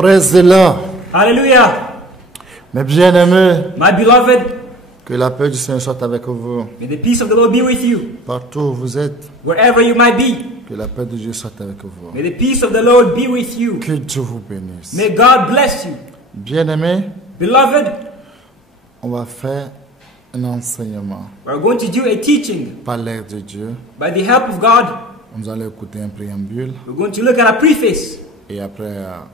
Praise the Lord. Hallelujah. Mes bien-aimés, My beloved, que la paix du Seigneur soit avec vous. may the peace of the Lord be with you. Partout où vous êtes, Wherever you might be, que la paix de Dieu soit avec vous. may the peace of the Lord be with you. Que Dieu vous bénisse. May God bless you. Bien-aimés, Beloved, on va faire un enseignement we're going to do a teaching par l'aide de Dieu. by the help of God. Nous allons écouter un préambule We're going to look at a preface, et après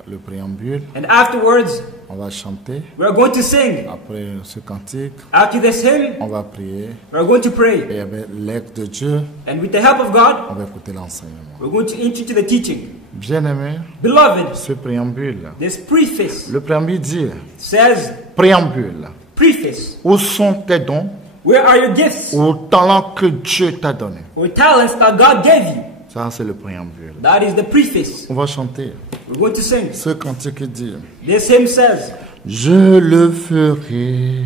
le préambule, and afterwards, on va chanter. we're going to sing. Après ce cantique, After this hymn, on va prier we're going to pray. et avec l'aide de Dieu, And with the help of God, on va écouter l'enseignement. we're going to enter into the teaching. Bien-aimés, Beloved, ce préambule, this preface le préambule dit, says, préambule, preface, où sont tes dons where are your gifts ou talents que Dieu t'a donné? or talents that God gave you? Ça, c'est le préambule. That is the preface. On va chanter. We're going to sing. Ce cantique dit, This hymn says, je le ferai,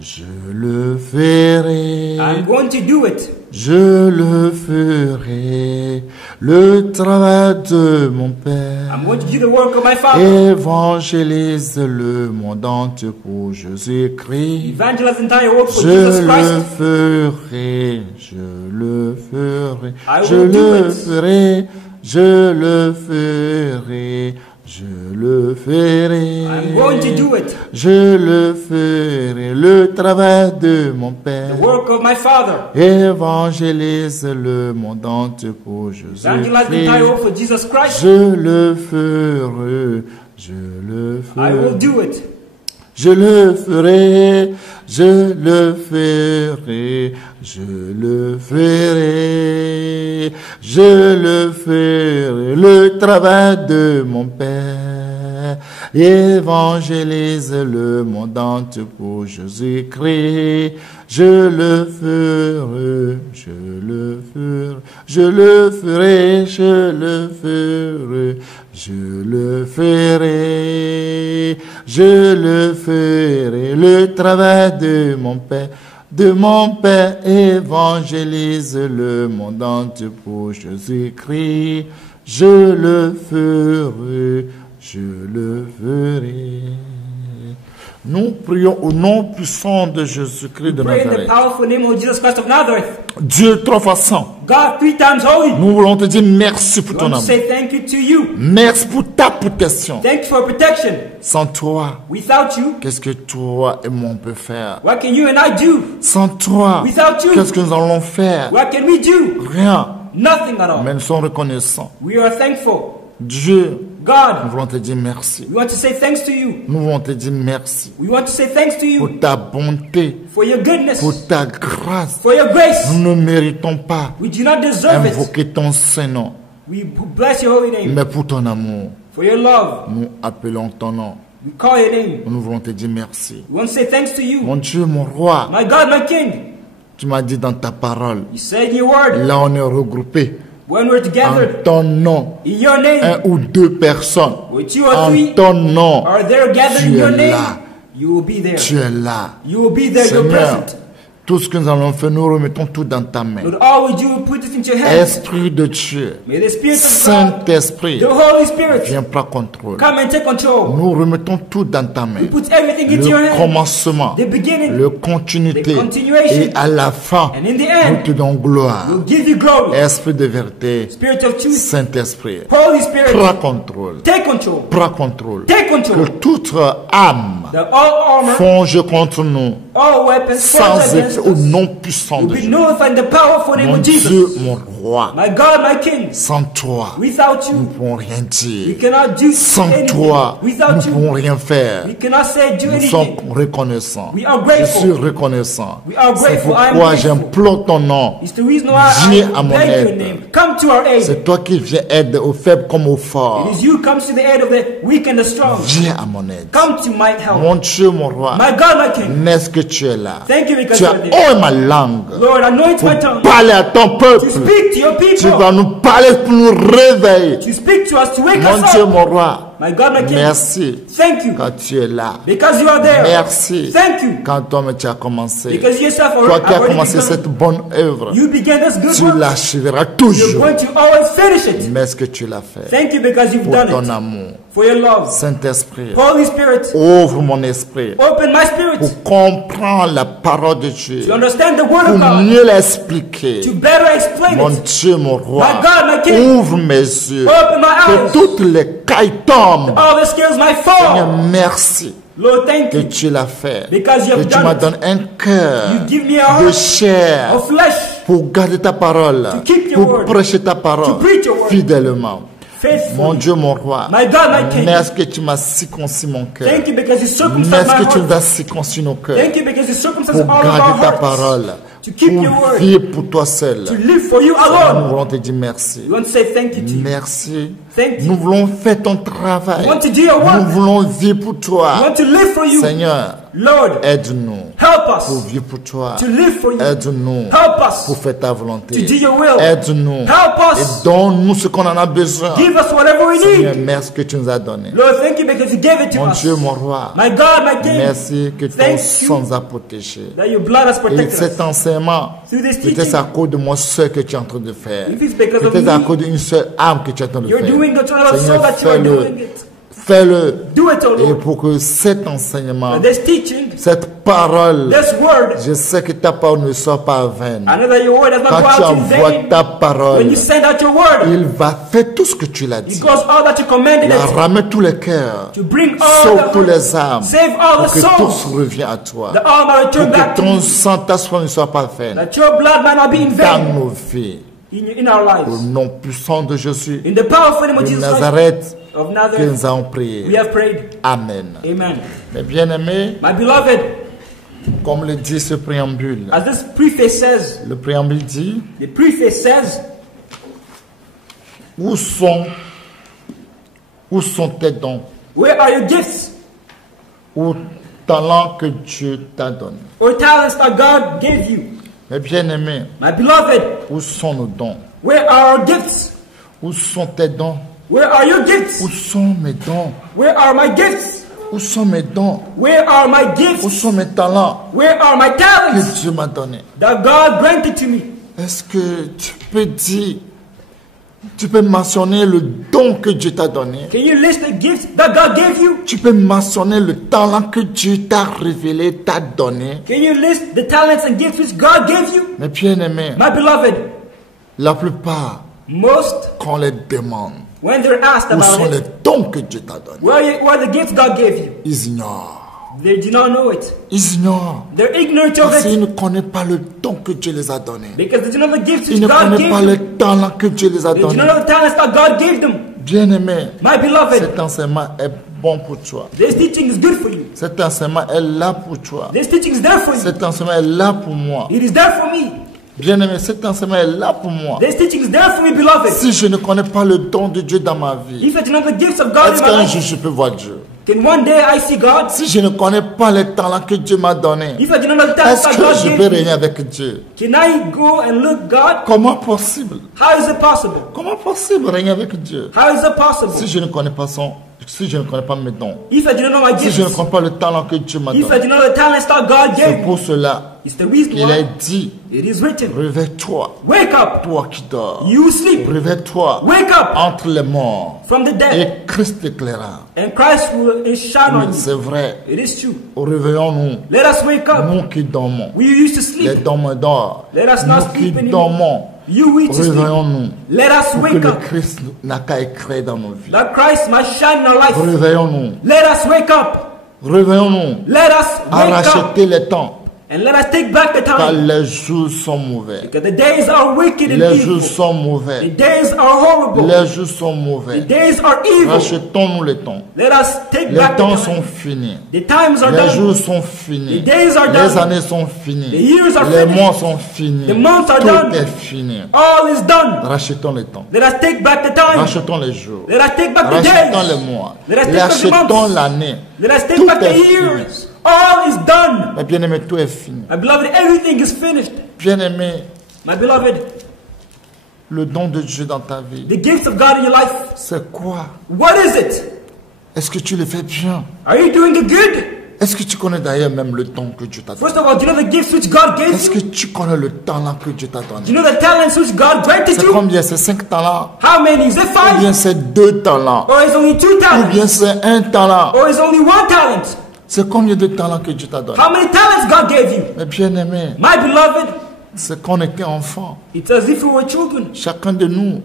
je le ferai, I'm going to do it. je le ferai, le travail de mon Père. I'm going to do the work of my Father. Évangélise le monde entier pour Jésus-Christ. Evangelize the entire work for Je Jesus le Christ. ferai, je le ferai, I je will do le it. ferai, je le ferai, je le ferai. I'm going to do it. Je le ferai, le travail de mon The Père. work of my Father. Évangélise le monde entier pour Evangelize the entire Jésus-Christ. work for Jesus Christ. Je le ferai, je le I will ferai. do it. Je le ferai, je le ferai, je le ferai, je le ferai, le travail de mon Père. Évangélise le monde entier pour Jésus-Christ. Je le ferai, je le ferai, je le ferai, je le ferai, je le ferai, je le ferai, le travail de mon Père. De mon Père, évangélise le monde entier pour Jésus-Christ. Je le ferai, je le ferai. Nous prions au nom puissant de Jésus-Christ de Pray in the Nazareth. powerful name of Jesus Christ of Nazareth. Dieu trois fois saint, God 3 times holy. nous voulons te dire merci pour We ton want to amour. say thank you to you. Merci pour ta protection. Thank you for protection. Sans toi, Without you, qu'est-ce que toi et moi on peut faire? what can you and I do? Sans toi, Without you, qu'est-ce que nous allons faire? what can we do? Rien. Nothing at all. Mais nous sommes reconnaissants. We are thankful. Dieu, nous God, voulons te dire merci. we want to say thanks to you. Nous voulons te dire merci We want to say thanks to pour you ta bonté, for your goodness, pour ta grâce. for your grace. Nous ne méritons pas We do not deserve it. invoquer ton Saint-Nom, We bless your holy name. mais pour ton amour, For your love, nous appelons ton nom. we call your name. Nous voulons te dire merci. We want to say thanks to you. Mon Dieu, mon roi, My God, my King, tu m'as dit dans ta parole, you said in your word, là on est regroupés when we're en together ton nom, in your name, un ou deux personnes, with two or en three ton nom, are there gathered tu in your es name, là, you will be there. tu es là. You will be there, you're Seigneur, present. tout ce que nous allons faire, nous remettons tout dans ta main. Lord, all we do, put this into your hands. Esprit de Dieu, May the Spirit of God, Saint-Esprit, the Holy Spirit, viens prendre contrôle. come and take control. Nous remettons tout dans ta main. We put everything into your Le hands. commencement, The beginning, le continuité, the continuation, et à la fin, and in the nous end, te donnons gloire. we'll give you glory. Esprit de vérité, Spirit of truth, Saint-Esprit, Holy Spirit, prends contrôle, take control. prends contrôle. Take Que control. toute âme The all armor, fonge contre nous, all weapons, sans forged against effet, au us, nom puissant will de be Jésus. nullified in the powerful name Mon of Dieu, Jesus. mon roi, My God, my King, sans toi, without nous ne you, pouvons rien we dire. cannot do Sans anything. toi, nous ne Without pouvons you, rien faire. we cannot say do Nous sommes anything. reconnaissants. We are Je grateful. suis reconnaissant. We are C'est grateful. I am pourquoi grateful. j'implore ton nom. It's the reason why Viens I à mon beg your aide. name. Come to our aid. C'est toi qui viens aider aux faibles comme aux forts. It is you comes to the aid of the weak and the strong. Viens à mon aide. Come to my help. Mon Dieu, mon roi, My God, my King, n'est-ce que tu es là? thank you because Tu you as are there. ouvert ma langue Lord, anoint pour my tongue parler à ton peuple. to speak to your Tu people, vas nous parler pour nous réveiller. to speak to us, to wake Mon us Dieu, up. mon roi, My God, my King, merci thank you quand tu es là. because you are there. Merci Thank you quand toi-même tu as commencé. because yourself Toi qui as already commencé begun. cette bonne œuvre, You began this good tu work. l'achèveras You're toujours. going to always finish it. Mais ce que tu l'as fait Thank you because you've pour done ton it. amour, for your love. Saint-Esprit, Holy Spirit, ouvre mon esprit open my spirit pour comprendre la parole de Dieu, to understand the word pour of God, mieux l'expliquer. to better explain Mon it. Dieu, mon roi, My God, my King, ouvre mes yeux, open my que eyes. toutes les cailles tombent. All the scales might Seigneur, fall. merci Lord, thank que you. tu l'as fait, Because you que have tu m'as done it. donné un cœur You give me a de heart chair of flesh pour garder ta parole, keep your pour word, prêcher ta to parole preach your word fidèlement. Mon faithfully. Dieu, mon roi, My God, my King, merci que tu m'as circoncis mon cœur. thank you because you circumcised Merci my que tu nous heart. as circoncis nos cœurs Thank you because you circumcised pour all of our garder ta hearts. parole, To keep your pour word. vivre pour toi seul. To live for you Seigneur, nous alone. voulons te dire merci. We want to say thank you to you. Merci. Thank you. Nous voulons faire ton travail. We want to do your work. Nous voulons vivre pour We toi. want to live for you. Seigneur, Lord, aide-nous help pour us vivre pour toi. to live for you. Aide-nous Help us pour faire ta volonté. to do your will. Aide-nous Help et us. donne-nous ce qu'on en a besoin. Give us whatever we Seigneur, need. merci que tu nous as donné. Lord, thank you because you gave it to Mon us. Dieu, mon roi, My God, my King, merci que ton Thank you. sang nous a protégés. that your blood has Et protected cet us. enseignement, Through this peut-être teaching, à cause de moi seul que tu es en train de faire. If it's because of Peut-être à me, cause d'une seule âme que tu es en train de you're faire. doing it to another soul Seigneur, that you are fais-le. doing it. Fais-le. Do it, O Et Lord. pour que cet enseignement, This teaching, cette parole, this word, je sais que ta parole ne sort pas vaine. I know that your word does not Quand go tu out in envoies vain. ta When parole, you send out your word, il va faire tout ce que tu l'as it dit. goes all that you commanded Il a it ramené tous les cœurs, to bring all sauve tous the les âmes, save all pour the que tout souls, se revienne à toi. that all might return Pour back que to ton you, sang, ta foi ne soit pas vaine that your blood might not be in dans vain nos vies. in our Au lives. nom puissant de Jésus In the powerful name of de Jesus Christ Nazareth, of que Nazareth, nous avons we prié. have prayed. Amen. Amen. Mes bien-aimés, My beloved, comme le dit ce préambule, as this preface says, le préambule dit, the preface says, où sont tes dons, where are your gifts ou talents que Dieu t'a donné? or talents that God gave you? Mes bien-aimés, My beloved, où sont nos dons? where are our gifts? Où sont tes dons? Where are your gifts? Où sont mes dons? Where are my gifts? Où sont mes dons? Where are my Où gifts? sont mes talents Where are my que talents Dieu m'a donnés? that God granted to me? Est-ce que tu peux dire, tu peux mentionner le don que Dieu t'a donné? Can you list the gifts that God gave you? Tu peux mentionner le talent que Dieu t'a révélé, t'a donné? Can you list the talents and gifts which God gave you? Mes bien-aimés, My beloved, la plupart, most, quand on les demande, when they're asked où sont about les it, dons que Dieu t'a donnés? where are the gifts God gave you? Ils ignorent. They do not know it. Ils ignorent. They're ignorant of Parce qu'ils it ne connaissent pas le don que Dieu les a donné. because they do not know the gifts Ils which ne God connaissent gave pas them. le talent que Dieu les a They do donné. not know the talents that God gave them. Bien-aimé, My beloved, cet enseignement est bon pour toi. this teaching is good for you. Cet enseignement est là pour toi. This teaching is there for you. Cet enseignement est là pour moi. It is there for me. Bien-aimé, cet enseignement est là pour moi. This teaching is there for me, beloved. Si je ne connais pas le don de Dieu dans ma vie, If I do not know the gifts of God est-ce in my qu'un life, jour je peux voir Dieu? can one day I see God? Si je ne connais pas les talents que Dieu m'a donnés, If I do not know the talents est-ce that que God je peux gave me, régner avec Dieu? can I go and look God? Comment possible? How is it possible? Comment possible régner avec Dieu? How is it possible? Si je ne connais pas si je ne connais pas mes dons, If I do not know my si je ne gifts, connais pas le talent que Dieu m'a if I donné, do not know the talents that God c'est gave me, pour cela it's the reason qu'il est why dit, it is written, réveille-toi, wake up, toi qui dors, you sleep, réveille-toi wake up entre les morts, from the dead, et Christ t'éclaira. and Christ will shine Oui, on you. c'est vrai. It is true. Réveillons-nous, Let us wake up. nous qui dormons, We used to les sleep. dormeurs, Let us not nous qui sleep anymore. dormons, You used to sleep. réveillons-nous, Let us pour que wake le up. Christ n'a qu'à éclairer dans nos vies. That Christ might shine in our life. Réveillons-nous, Let us wake up. réveillons-nous, Let us à wake up. racheter les temps, And let us take back the car time. les jours sont mauvais. Because the days are wicked and Les jours evil. sont The mauvais. days are horrible. Les jours sont The mauvais. days are evil. Rachetons-nous les temps. Let us take Les back temps the time. sont finis. The times are Les done. jours sont finis. The days are Les done. années sont finies. The years are Les finished. mois sont finis. The months are Tout done. est fini. All is done. Rachetons les temps. Let us take back the time. Rachetons les jours. Let us take back the Rachetons days. les mois. Let us take back the Rachetons months. l'année. Let us take Tout back the est fini. years. All is done. Mais bien-aimé, tout est fini. My beloved, everything is finished. Bien-aimé, My beloved, le don de Dieu dans ta vie, the gifts of God in your life, c'est quoi? what is it? Est-ce que tu le fais bien? Are you doing it good? Est-ce que tu connais d'ailleurs même le don que Dieu t'a donné? First of all, do you know the gifts which God gave Est-ce que you? tu connais le talent que Dieu t'a Do donné? you know the talents which God granted C'est you? combien? C'est 5 talents? How many? Is it Ou 5? bien c'est 2 talents? Or is only 2 Ou talents? bien c'est 1 talent? Or is only 1 talent? C'est combien de talents que Dieu t'a donné? How many talents God gave you? Mais bien aimé, My beloved, c'est qu'on était enfant. it's as if we were children. Chacun de nous,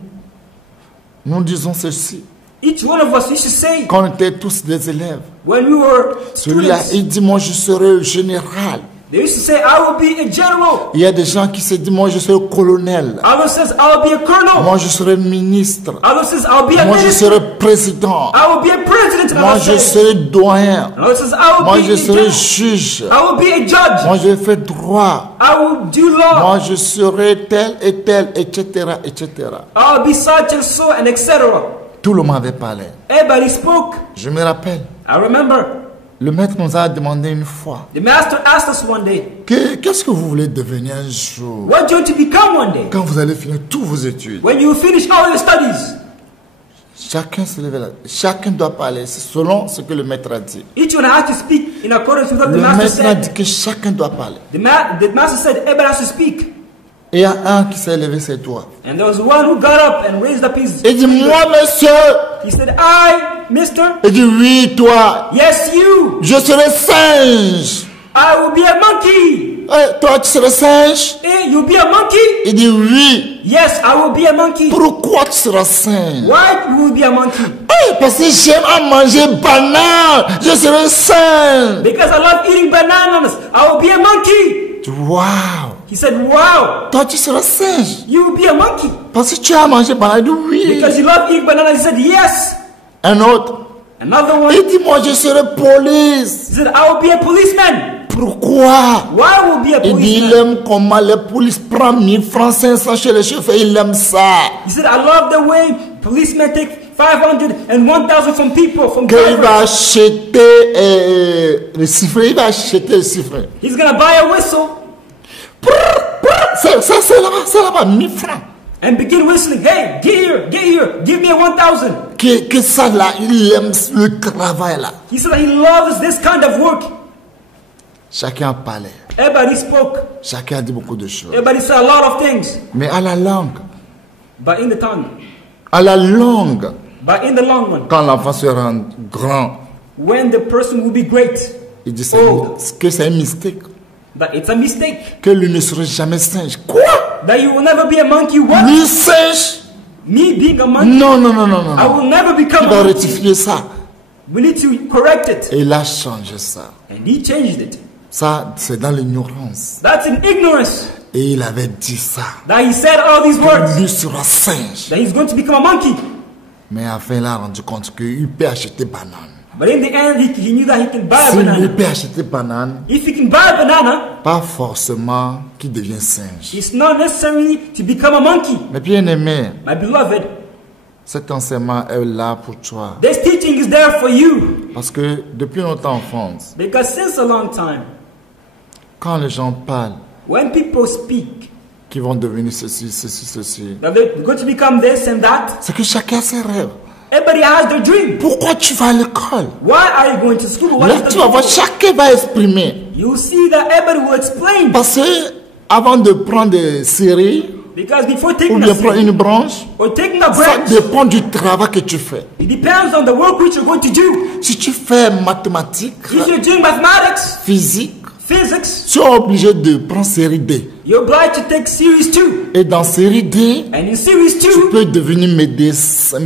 nous disons ceci. Each one of us, we should say, Quand on était tous des élèves, when we were celui-là, students, il dit, moi je serai général. they used to say, I will be a general. Il y a des gens qui se disent, moi je serai colonel. Others says, I'll be a colonel. Moi je serai ministre. Others says, I'll be a Moi je minister. serai président. I will be a president. Moi Others je says, serai doyen. Others says, I will Moi be je a serai general. juge. I will be a judge. Moi je vais faire droit. I will do law. Moi je serai tel et tel, etc., etc. I'll be such and so, and etc. Tout le monde avait parlé. Everybody spoke. Je me rappelle, I remember le maître nous a demandé une fois, the master asked us one day, qu'est-ce que vous voulez devenir un jour what do you want to become one day? quand vous allez finir tous vos études? When you finish all your studies. Chacun se lève là. Chacun doit parler selon ce que le maître a dit. Each one has to speak in accordance with what the Le master maître a dit said. que chacun doit parler. The master said everybody has to speak. Et il y a un qui s'est levé, c'est toi. And there was one who got up and raised up his Il dit, moi monsieur. He said, I, mister, Il dit, oui, toi. yes, you, Je serai singe. I will be a monkey. Eh, toi, tu seras singe? Hey, you'll be a monkey? Il dit, oui. Yes, I will be a monkey. Pourquoi tu seras singe? Why you will be a monkey? Eh, parce que j'aime à manger banane. Je serai singe. Because I love eating bananas. I will be a monkey. Wow. He said, wow, Toi, tu seras singe. you will be a monkey. Parce que tu as mangé banane. Il dit, oui. Because you love eating bananas. He said, yes. Un autre. Another one, Il dit, moi, je serai police. he said, I will be a policeman. Pourquoi? Why will be a Il dit, il policeman? aime comment les polices prennent 1000 francs, 500 chez les chauffeurs. Il aime ça. He said, I love the way policemen take 500 and 1,000 from people, from Qu'il drivers. va acheter le sifflet. Il va acheter le sifflet. He's going to buy a whistle C'est là-bas, 1000 francs. and begin whistling. Hey, get here, give me a 1,000. Que ça là, il aime le travail là. He said he loves this kind of work. Chacun a parlé. Everybody spoke. Chacun a dit beaucoup de choses. Everybody said a lot of things. Mais à la langue, But in the tongue, à la langue, but in the long one, quand l'enfant se rend grand, when the person will be great, il dit Oh. que c'est un mystère. that it's a mistake. Que lui ne serait jamais singe. Quoi? That you will never be a monkey. What? Lui singe? Me being a monkey, Non. I will never become Il va a monkey. rectifier ça. We need to correct it. Et il a changé ça. And he changed it. Ça, c'est dans l'ignorance. That's in ignorance. Et il avait dit ça. That he said all these words. Lui sera singe. That he's going to become a monkey. Mais enfin, il a rendu compte qu'il peut acheter banane. But in the end, he knew that he can buy a S'il lui banana. peut acheter banane, If he can buy a banana, pas forcément qu'il devient singe. it's not necessary to become a monkey. Mais bien aimé, My beloved, cet enseignement est là pour toi. this teaching is there for you. Parce que depuis notre enfance, Because since a long time, quand les gens parlent, when people speak qu'ils vont devenir ceci, that they're going to become this and that, c'est que chacun a ses rêves. everybody has their dream. Pourquoi tu vas à l'école? Why are you going to school? What Là, is the tu vas voir, goal? chacun va exprimer. You see that everybody will explain. Parce que avant de prendre des séries, Because before ou taking bien a prendre seat une branche, or taking a ça branch, dépend du travail que tu fais. it depends on the work which you're going to do. Si tu fais mathématiques, If you're doing mathematics, physique, physics, tu es obligé de prendre série D. you're obliged to take series 2. Et dans série D, And in series tu 2, peux devenir médecin,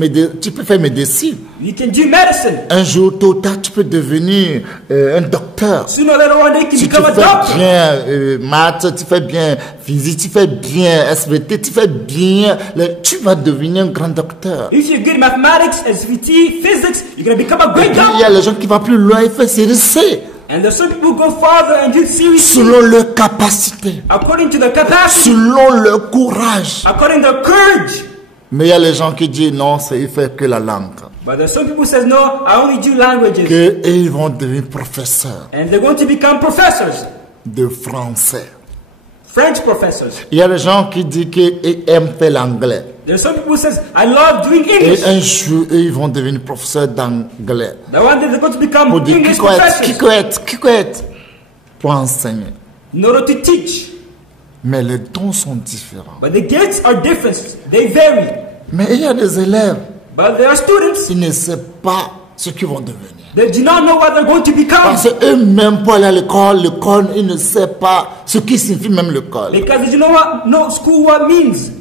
tu peux faire médecine. you can do medicine. Un jour, tôt ou tard, tu peux devenir un docteur. Sooner or later on, they can Si tu become a fais doctor. bien maths, tu fais bien physique, tu fais bien SVT, tu fais bien, tu vas devenir un grand docteur. If you're good at mathematics, SVT, physics, you're going to become a Et great puis, il y doctor. a les gens qui vont plus loin, ils font série C, And there's some people who go farther and do series 2 selon leur capacité, according to their capacity, selon leur courage. according to their courage. Mais il y a les gens qui disent non, il fait que la langue. But there's some people who says, no, I only do languages. Que ils vont devenir professeurs And they're going to become professors, de français. French professors. Il y a des gens qui disent qu'ils aiment faire l'anglais. There's some people who says, I love doing Et English. un jour, eux, ils vont devenir professeurs d'anglais. The one day they're going to become Pour dire English professors. Kikoet, pour enseigner. In order to teach. Mais les dons sont différents. But the gifts are different. They vary. Mais il y a des élèves, But there are students ils ne savent pas ce qu'ils vont devenir. that do not know what they're going to become. Parce qu'eux-mêmes, pour aller à l'école, ils ne savent pas ce qui signifie même l'école. Because they do not know school what means.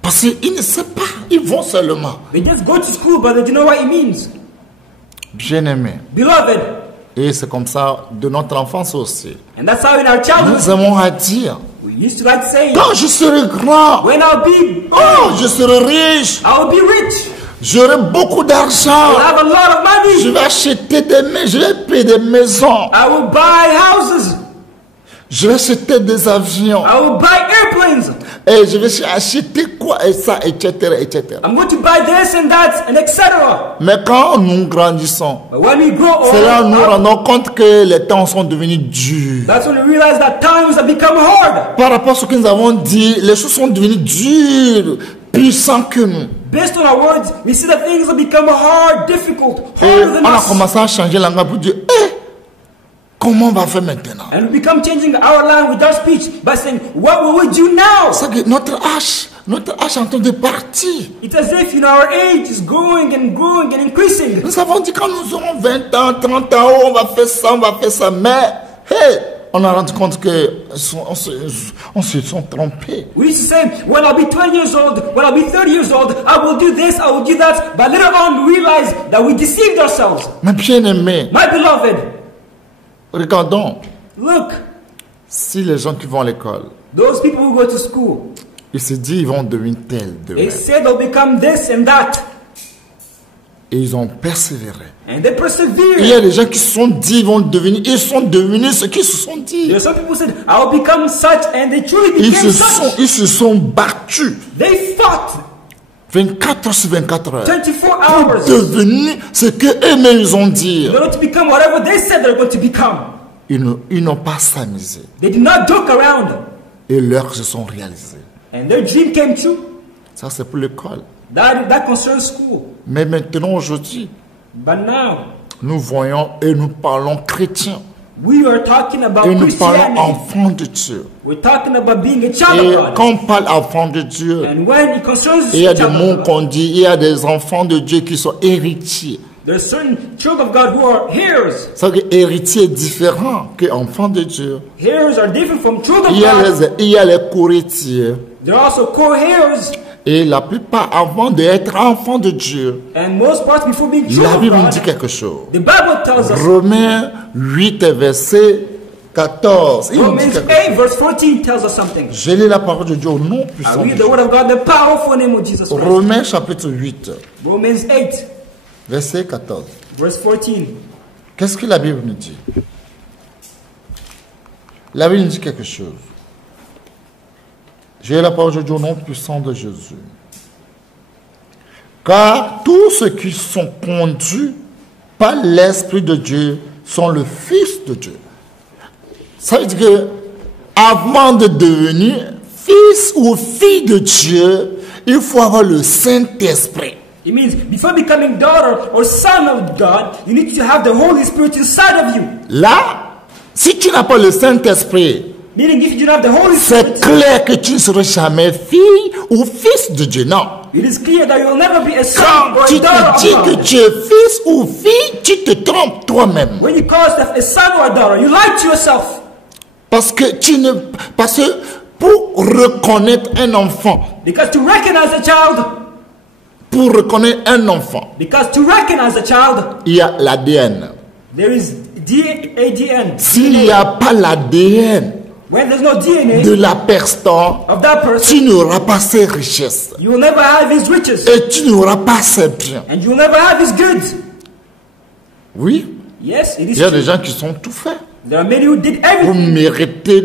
Parce qu'ils ne savent pas, ils vont seulement. They just go to school, but they do not know what it means. Bien-aimés. Beloved, Et c'est comme ça de notre enfance aussi. and that's how in our childhood, Nous aimons à dire, we used to like saying, quand je serai grand, when I'll be, oh, je serai riche, I'll be rich. j'aurai beaucoup d'argent, I'll have a lot of je money. vais acheter des maisons, je vais payer des maisons, I will buy houses. je vais acheter des avions, I will buy airplanes. et je vais acheter quoi, et ça, etc., etc. I'm going to buy this and that and etc. Mais quand nous grandissons, But when we grow c'est là où nous older, rendons compte que les temps sont devenus durs. that's when we realize that times have become hard. Par rapport à ce que nous avons dit, les choses sont devenues dures, puissantes que nous. Based on our words, we see that things have become hard, difficult, Et harder than on a us. commencé à changer la langue pour dire, comment on va faire maintenant? And we become changing our language, our speech, by saying, what will we do now? C'est que notre âge est en train de partir. It's as if, our age is growing and growing and increasing. Nous avons dit quand nous aurons 20 ans, 30 ans, oh, on va faire ça, mais, hey, on a rendu compte que on se sont trompés. We used to say, when I'll be 20 years old, when I'll be 30 years old, I will do this, I will do that. But later on, we realized that we deceived ourselves. Mais bien aimé, My beloved, regardons, look, si les gens qui vont à l'école, those people who go to school, ils se disent ils vont devenir tels they demain. say they'll become this and that. Et ils ont persévéré. And they Il y persevere. a des gens qui se sont dit ils sont devenus ce qu'ils se sont dit. There are some people who said, I'll become such, and they truly became such. Ils se sont battus They fought 24 heures sur 24 heures 24 pour hours devenir ce que eux-mêmes ils ont dit. in order to become whatever they said they're going to become. Ils n'ont pas s'amusé. They did not joke around. Et leurs se sont réalisés. And their dream came true. Ça, c'est pour l'école. That concerns school. Mais maintenant, aujourd'hui, But now, nous voyons et nous parlons chrétiens. we are talking about Et nous parlons Christianity. enfants de Dieu. We're talking about being a child Et of God. quand on parle enfants de Dieu, And when it concerns il y a des child mots of God, qu'on dit, il y a des enfants de Dieu qui sont héritiers. there's certain children of God who are heirs. C'est que héritier est différent que enfant de Dieu. Heirs are different from children Il of God. y a les co-héritiers. There are also co-heirs. Et la plupart, avant d'être enfants de Dieu, And most parts before being la children Bible nous of dit God, quelque chose. the Bible tells us, Romains 8, verset 14. Il nous dit Romans quelque chose. 8 verse 14 tells us something. Je lis la parole de Dieu au nom I puissant de read the Jésus. word of God, the powerful name of Jesus Christ. Romains chapitre 8, Romans 8 verset 14. verse 14. Qu'est-ce que la Bible nous dit? La Bible nous dit quelque chose. J'ai la parole de Dieu au nom puissant de Jésus. Car tous ceux qui sont conduits par l'Esprit de Dieu sont le Fils de Dieu. Ça veut dire que avant de devenir fils ou fille de Dieu, il faut avoir le Saint-Esprit. It means before becoming daughter or son of God, you need to have the Holy Spirit inside of you. Là, si tu n'as pas le Saint-Esprit, Meaning if you don't have the Holy c'est Spirit, clair que tu ne seras jamais fille ou fils de Dieu. Non. it is clear that you will never be a son Quand or tu a daughter te dis of que God. tu es fils ou fille, tu te trompes toi-même. When you call yourself a son or a daughter, you lie to yourself. Parce que pour reconnaître un enfant, Because to recognize a child, il y a l'ADN. there is ADN. S'il n'y a pas l'ADN When there's no DNA de la personne, of that person, tu n'auras pas ses richesses. you will never have his riches. Et tu n'auras pas ses biens. And you will never have his goods. Oui, Yes, it il is y a true. des gens qui sont tout faits. There are many who did Pour everything mériter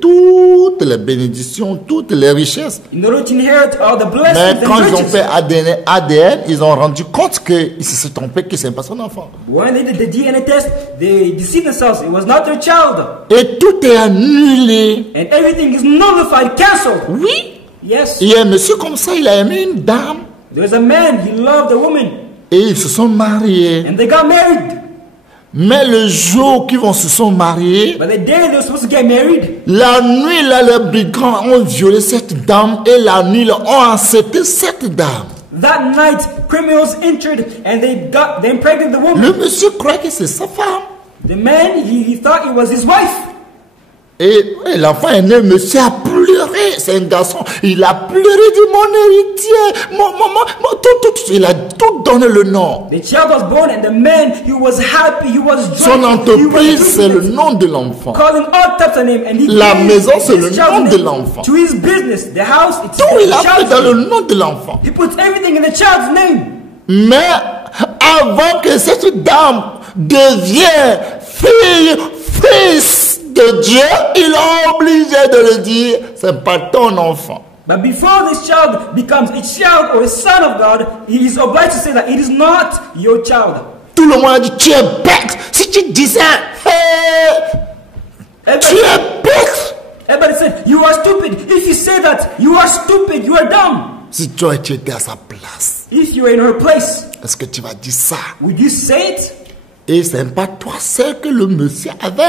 toutes les bénédictions, toutes les richesses. in order to inherit all the Mais blessings quand and ils ont riches. fait ADN, ils ont rendu compte qu'ils se sont trompés, que ce n'est pas son enfant. When they did the DNA test, they deceived themselves. It was not their child. Et tout est annulé. And everything is nullified, cancelled. Oui, Yes. Il y a un monsieur comme ça, il a aimé une dame. There's a man, he loved a woman. Et ils se sont mariés. And they got married. Mais le jour qu'ils se sont mariés, But the day they were supposed to get married, la nuit, là, les brigands ont violé cette dame. Et la nuit, là, ont enceinté cette dame. that night, criminals entered and they impregnated the woman. Le monsieur croit que c'est sa femme. The man, he thought it was his wife. Et l'enfant est né, le monsieur a pleuré. C'est un garçon. Il a pleuré, dit mon héritier. Tout, il a tout donné le nom. The child was born and the man, he was happy, he was Son joyful. entreprise, c'est le nom de l'enfant. Calling all types of names. And he La gave maison, c'est his le child's nom de name l'enfant. to his business. The house, it's Tout, il the a fait child's dans le name. nom de l'enfant. He puts everything in the child's name. Mais avant que cette dame devienne fils de Dieu, il est obligé de le dire, c'est pas ton enfant. But before this child becomes a child or a son of God, he is obliged to say that it is not your child. Tout le monde a dit, tu es bête. Si tu dis ça, tu es bête. Everybody said, you are stupid. If you say that, you are stupid, you are dumb. Si toi tu étais à sa place, If you were in her place, est-ce que tu vas dire ça? would you say it? Et c'est pas toi seul que le monsieur avait.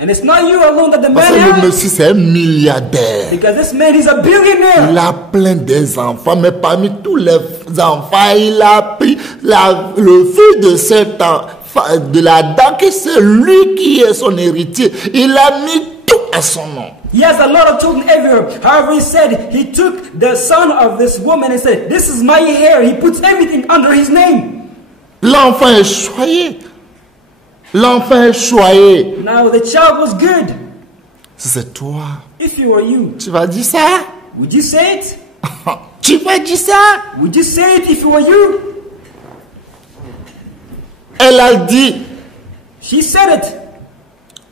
And it's not you alone that the Parce man que le had. monsieur c'est un milliardaire. Because this man is a billionaire. Il a plein des enfants, mais parmi tous les enfants, il a pris le fils de cette de la dame, que c'est lui qui est son héritier. Il a mis tout à son nom. He has a lot of children everywhere. However, he said he took the son of this woman and said, this is my heir. He puts everything under his name. L'enfant est choyé. L'enfant est choyé. Now the child was good. Si c'est toi, If you were you, tu vas dire ça? would you say it? Tu vas dire ça? Would you say it if you were you? Elle a dit. She said it.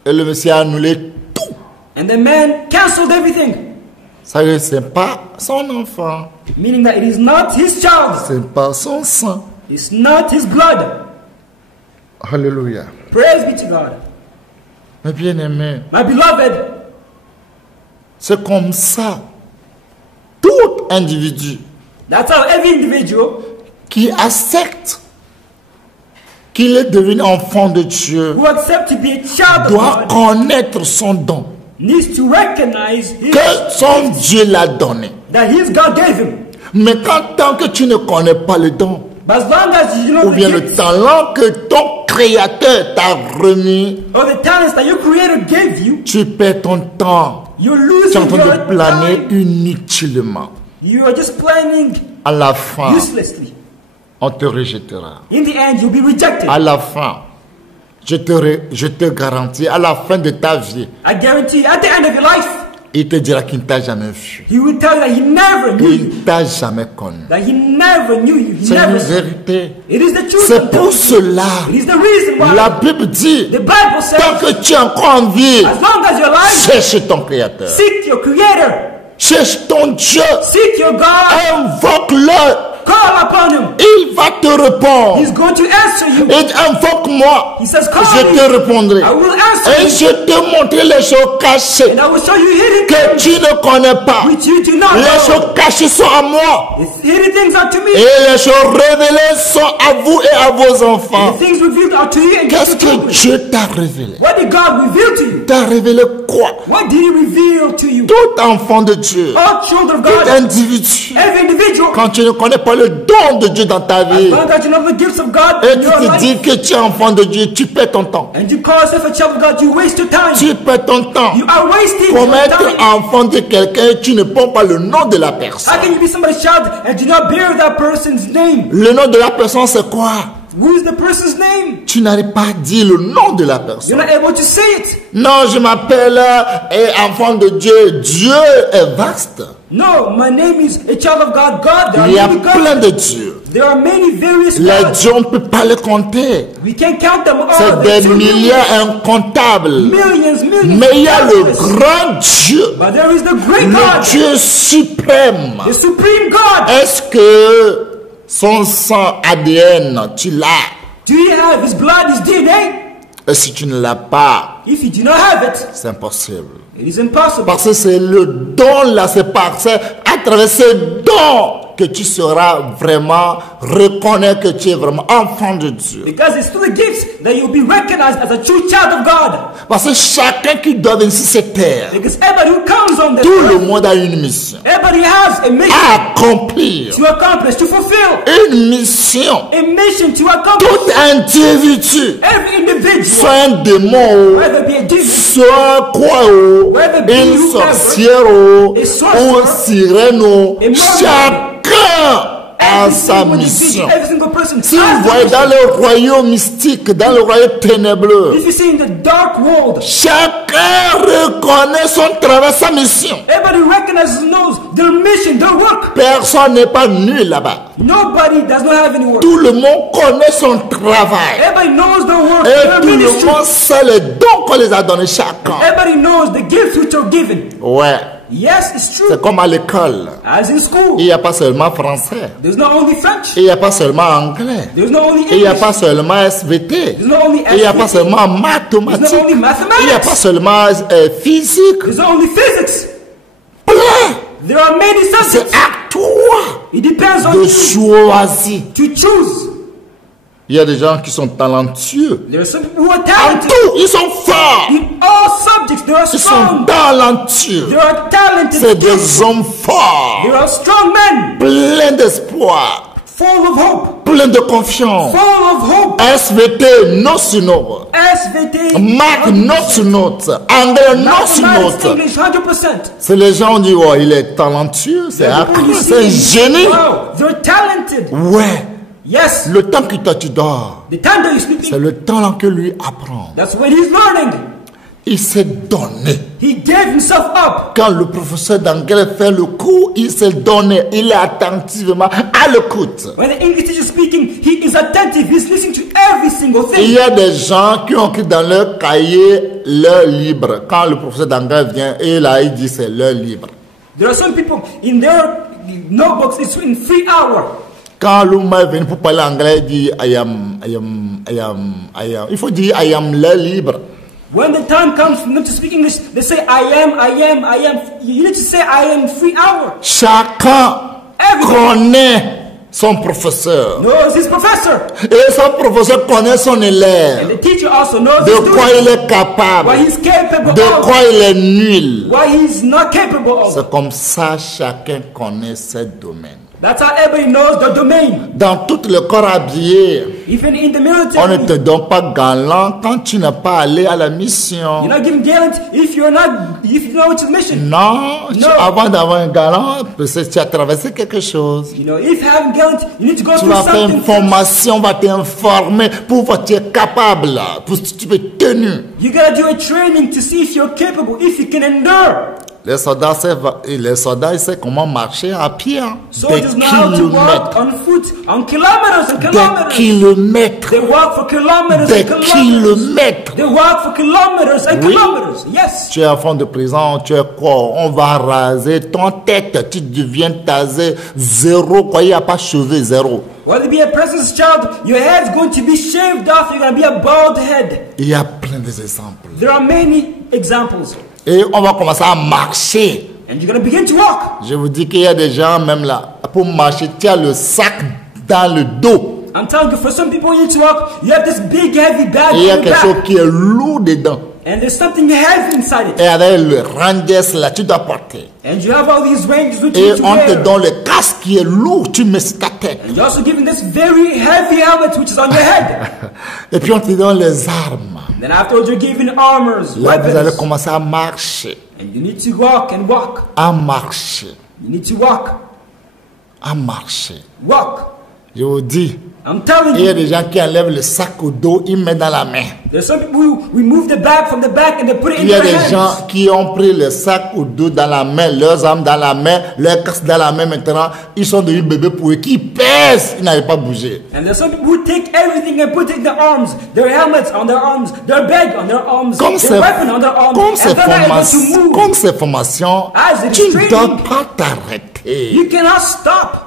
Et le monsieur a annulé tout. And the man canceled everything. Ça veut dire que ce n'est pas son enfant. Meaning that it is not his child. Ce n'est pas son sang. It's not his blood. Alléluia. Praise be to God. Mes bien-aimés, My beloved, c'est comme ça. Tout individu that's how every individual qui accepte qu'il est devenu enfant de Dieu who accepts to be a child doit of God connaître son don. needs to recognize Que son Dieu l'a donné. that his God gave him. Mais quand tant que tu ne connais pas le don, But as long as you know ou the bien le gifts talent que ton créateur t'a remis, or the talents that your creator gave you, tu perds ton temps. you're Tu es en losing train your de planer time. inutilement. You are just planning À la fin, uselessly. on te rejettera. In the end, you'll be rejected. À la fin, je te garantis, à la fin de ta vie, I guarantee you, at the end of your life, il te dira qu'il ne t'a jamais vu. he will tell you that he never knew Il you. ne t'a jamais connu. That he never knew you. He C'est une never saw you. vérité. It is the truth. C'est pour cela, It is the reason why la Bible dit, the Bible says, tant que tu es encore en vie, as long as you're alive, cherche ton Créateur. seek your creator. Cherche ton Dieu. Seek your God. Invoque-le. Call upon him. Il va te répondre. He's going to answer you. Et invoque-moi. He says, call Je me. te répondrai. I will answer Et you. je te montrerai les choses cachées And I will show you hidden que things tu ne connais pas. which you do not Les know. choses cachées sont à moi. The hidden things are to me. Et les choses révélées sont à vous et à vos enfants. The things revealed are to you and Qu'est-ce to que you. Dieu t'a révélé? What did God reveal to you? T'a révélé quoi? What did he reveal to you? Tout enfant de Dieu, All children of tout God, individu, every individual, quand tu ne connais pas le don de Dieu dans ta as vie, long as you know the gifts of God et in tu your te dis life, que tu es enfant de Dieu, tu perds ton temps. and you call yourself a child of God, you waste your time. Tu perds ton temps. You are wasting Comment your être time. enfant de quelqu'un et tu ne prends pas le nom de la personne? How can you be somebody's child and do not bear that person's name? Le nom de la personne, c'est quoi? Who is the person's name? Tu n'arrives pas à dire le nom de la You're personne. not able to say it. Non, je m'appelle enfant de Dieu. Dieu est vaste. No, my name is a child of God. God, there are Il y a many plein gods. de dieux. There are many various Les gods. dieux, on ne peut pas les compter. We can't count them all. C'est They're des too milliers incomptables. millions. Mais il y a le countless. grand Dieu, But there is the great le God, Dieu suprême. the supreme God. Est-ce que son sang ADN, tu l'as? Do you have his blood, his DNA? Et si tu ne l'as pas, If you do not have it, c'est impossible. it is impossible. Parce que c'est le don là, c'est parce que à travers ce don que tu seras vraiment reconnaître que tu es vraiment enfant de Dieu. Because it's through the gifts that you'll be recognized as a true child of God. Parce que chacun qui doit venir sur cette terre, Because everybody who comes on this tout le earth, monde a une mission everybody has a mission à accomplir. to accomplish, to fulfill. Une mission. A mission to accomplish. Tout individu, Every individual, soit un démon, whether it be a demon, soit quoi, une sorcière, ou sirène, chacun a sa mission. every single person. Si vous voyez dans le royaume mystique, dans le royaume ténébreux, If you see in the dark world, chacun reconnaît son travail, sa mission. everybody recognizes and knows their mission, their work. Personne n'est pas nul là-bas. Nobody does not have any work. Tout le monde connaît son travail. Everybody knows their work, Et their tout le ministry. monde sait les dons qu'on les a donnés chacun. Everybody knows the gifts which are given. Ouais, Yes, it's true. c'est comme à l'école. As in school, Il n'y a pas seulement français. there's not only French, Il n'y a pas seulement anglais. there's not only Il n'y a English, pas seulement SVT. there's not only Il n'y a pas SVT, seulement there's mathématiques. not only Il n'y a pas mathematics, seulement physique. there's not only physics. Plein. There are many C'est subjects. à toi It depends on de you choisir. to choose. Il y a des gens qui sont talentueux. There are some people who are En talented. tout, ils sont forts. In all subjects, there are Ils sont strong. talentueux. There are talented. C'est people. des hommes forts, There are strong men, pleins d'espoir, full of hope, pleins de confiance. full of hope. SVT, non sur note. SVT, Math, non sur note. Anglais, non sur mathematics, note. English, 100%. C'est les gens qui disent, oh, il est talentueux, c'est People you c'est un see, génie. wow, they're talented. Ouais, Yes, le temps que toi tu dors, the time that you're c'est sleeping, le temps que lui apprend. that's when he's learning. Il s'est donné. He gave himself up. Quand le professeur d'anglais fait le cours, il s'est donné. Il est attentivement à l'écoute. When the English teacher is speaking, he is attentive. He's listening to every single Il thing. y a des gens qui ont écrit dans leur cahier leur livre. Quand le professeur d'anglais vient, et là, il dit c'est leur livre. There are some people in their notebooks, it's written 3 hours. Quand l'homme est venu pour parler anglais, il dit I am. Il faut dire I am leur livre. When the time comes for them to speak English, they say, I am. You need to say, I am 3 hours. Chacun connaît son professeur. Knows his professor. Et son professeur connaît son élève. And the teacher also knows De his quoi student. il est capable. What he's capable De of. quoi il est nul. What he's not capable of. C'est comme ça chacun connaît ses domaines. That's how everybody knows the domain. Dans tout le corps habillé, Even in the on ne military, te donne pas galant quand tu n'es pas allé à la mission. you're not given gallant if you know which is mission. Non, No. avant d'avoir un galant, peut-être tu as traversé quelque chose. You know, if you haven't gallant, you need to go Tu through vas faire une something. formation, on va t'informer pour voir si tu es capable, pour si tu peux tenir. You gotta do a training to see if you're capable, if you can endure. Les soldats, ils savent comment marcher à pied. Hein. Des Soldiers know how to walk kilomètres. on foot, on kilometers and Des kilometers. kilomètres. They walk for kilometers Des and kilometers. kilomètres. They walk for kilometers and Oui. kilometers. Yes. Tu es enfant de prison, tu es quoi? On va raser ton tête, tu deviens tasé, zéro, quoi, il n'y a pas cheveux, zéro. Whether you be a president's child, your head's going to be shaved off, you're going to be a bald head. Il y a plein d'exemples. There are many examples. Et on va commencer à marcher. And you're going to begin to walk. Je vous dis qu'il y a des gens, même là, pour marcher, tu as le sac dans le dos. I'm telling you, for some people, you need to walk, you have this big heavy bag Et il y a in your quelque chose back. qui est lourd dedans. And there's something heavy inside it. Et avec le rangers là, tu dois porter. And you have all these rings which you Et need to on te wear. donne le casque qui est lourd, tu mets sur ta tête. And you're also given this very heavy helmet which is on your head. Et puis on te donne les armes. Then afterwards you're given armors, Là, vous allez weapons. commencer à marcher. And you need to walk and walk. À marcher. You need to walk. À marcher. Walk. Je vous dis, I'm telling il y a you, des gens qui enlèvent le sac au dos, ils mettent dans la main. there's some people who remove the bag from the back and they put it in Il y a their des hands. gens qui ont pris le sac au dos dans la main, leurs armes dans la main, leur casque dans la main maintenant. Ils sont devenus bébés pour eux qui pèsent, ils n'arrivent pas à bouger. And there's some people who take everything and put it in their arms. Their helmets on their arms, their bag on their arms, Comme their weapon on their arms. ces And they're not able to move. comme ces formations, As it is tu ne dois training. pas t'arrêter. You cannot stop.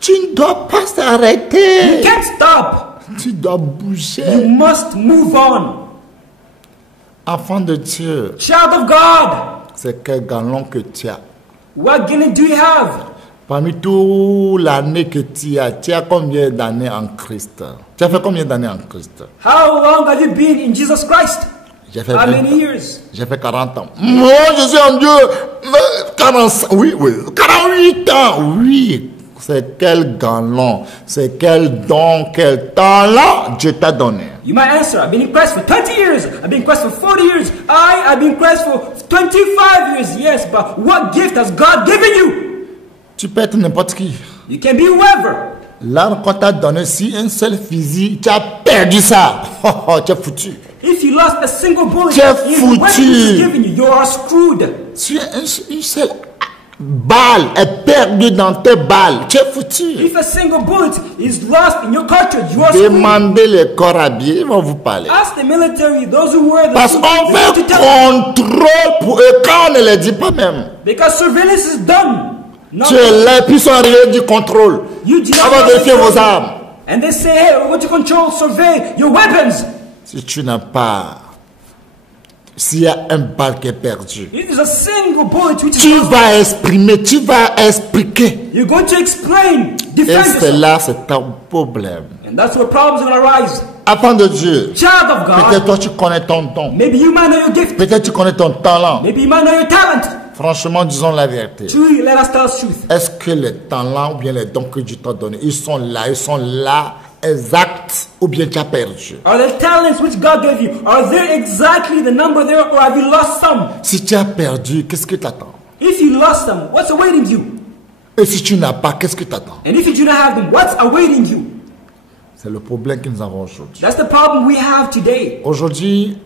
Tu ne dois pas You t'arrêter. can't stop. Tu dois You bouger. must move on. Enfant de Dieu, Child of God, c'est quel galon que tu as. what guinea do you have? Parmi toute l'année que tu as combien d'années en Christ? Tu as fait combien d'années en Christ? How long have you been in Jesus Christ? J'ai fait, How many years? j'ai fait 40 ans. Moi, je suis en Dieu. 45, oui, 48 ans, oui. C'est quel galon, c'est quel don, quel talent Dieu t'a donné. You might answer, I've been in Christ for 20 years. I've been in Christ for 40 years. I've been in Christ for 25 years. Yes, but what gift has God given you? Tu peux être n'importe qui. You can be whoever. Là, quand tu as donné si un seul fusil, tu as perdu ça. Tu es foutu. If you lost a single bullet Tu es in what foutu. He has given you, you are screwed. Si une seule balle est perdue dans tes balles, tu es foutu. If a single bullet is lost in your cartridge, you are screwed. Demandez les corps habillés, ils vont vous parler. Ask the military, those who wear the Parce suit, qu'on they have to fait tell contrôle pour eux quand on ne les dit pas même. because surveillance is done. No, Tu es là, puis ils sont arrivés du contrôle. you do not On va know vérifier the vos control. armes. And they say, hey, we want to control, survey your weapons. Si tu n'as pas, s'il y a un balle qui est perdu, If there's a single bullet which is tu lost, vas exprimer, tu vas expliquer. you're going to explain, Et defend c'est yourself. là, c'est ton problème. And that's where problems are going to arise. Enfant de Dieu, Child of peut-être God, toi tu connais ton don. maybe you might know your gift. Peut-être tu connais ton talent. Maybe you might know your talent. Franchement, disons la vérité. Truly, let us tell us truth. Est-ce que les talents ou bien les dons que Dieu t'a donnés, ils sont là exacts ou bien tu as perdu? Are the talents which God gave you, are there exactly the number there, or have you lost some? Si tu as perdu, qu'est-ce que tu attends? If you lost them, what's awaiting you? Et si tu n'as pas, qu'est-ce que tu attends? And if you do not have them, what's awaiting you? C'est le problème que nous avons aujourd'hui. That's the problem we have today. Aujourd'hui,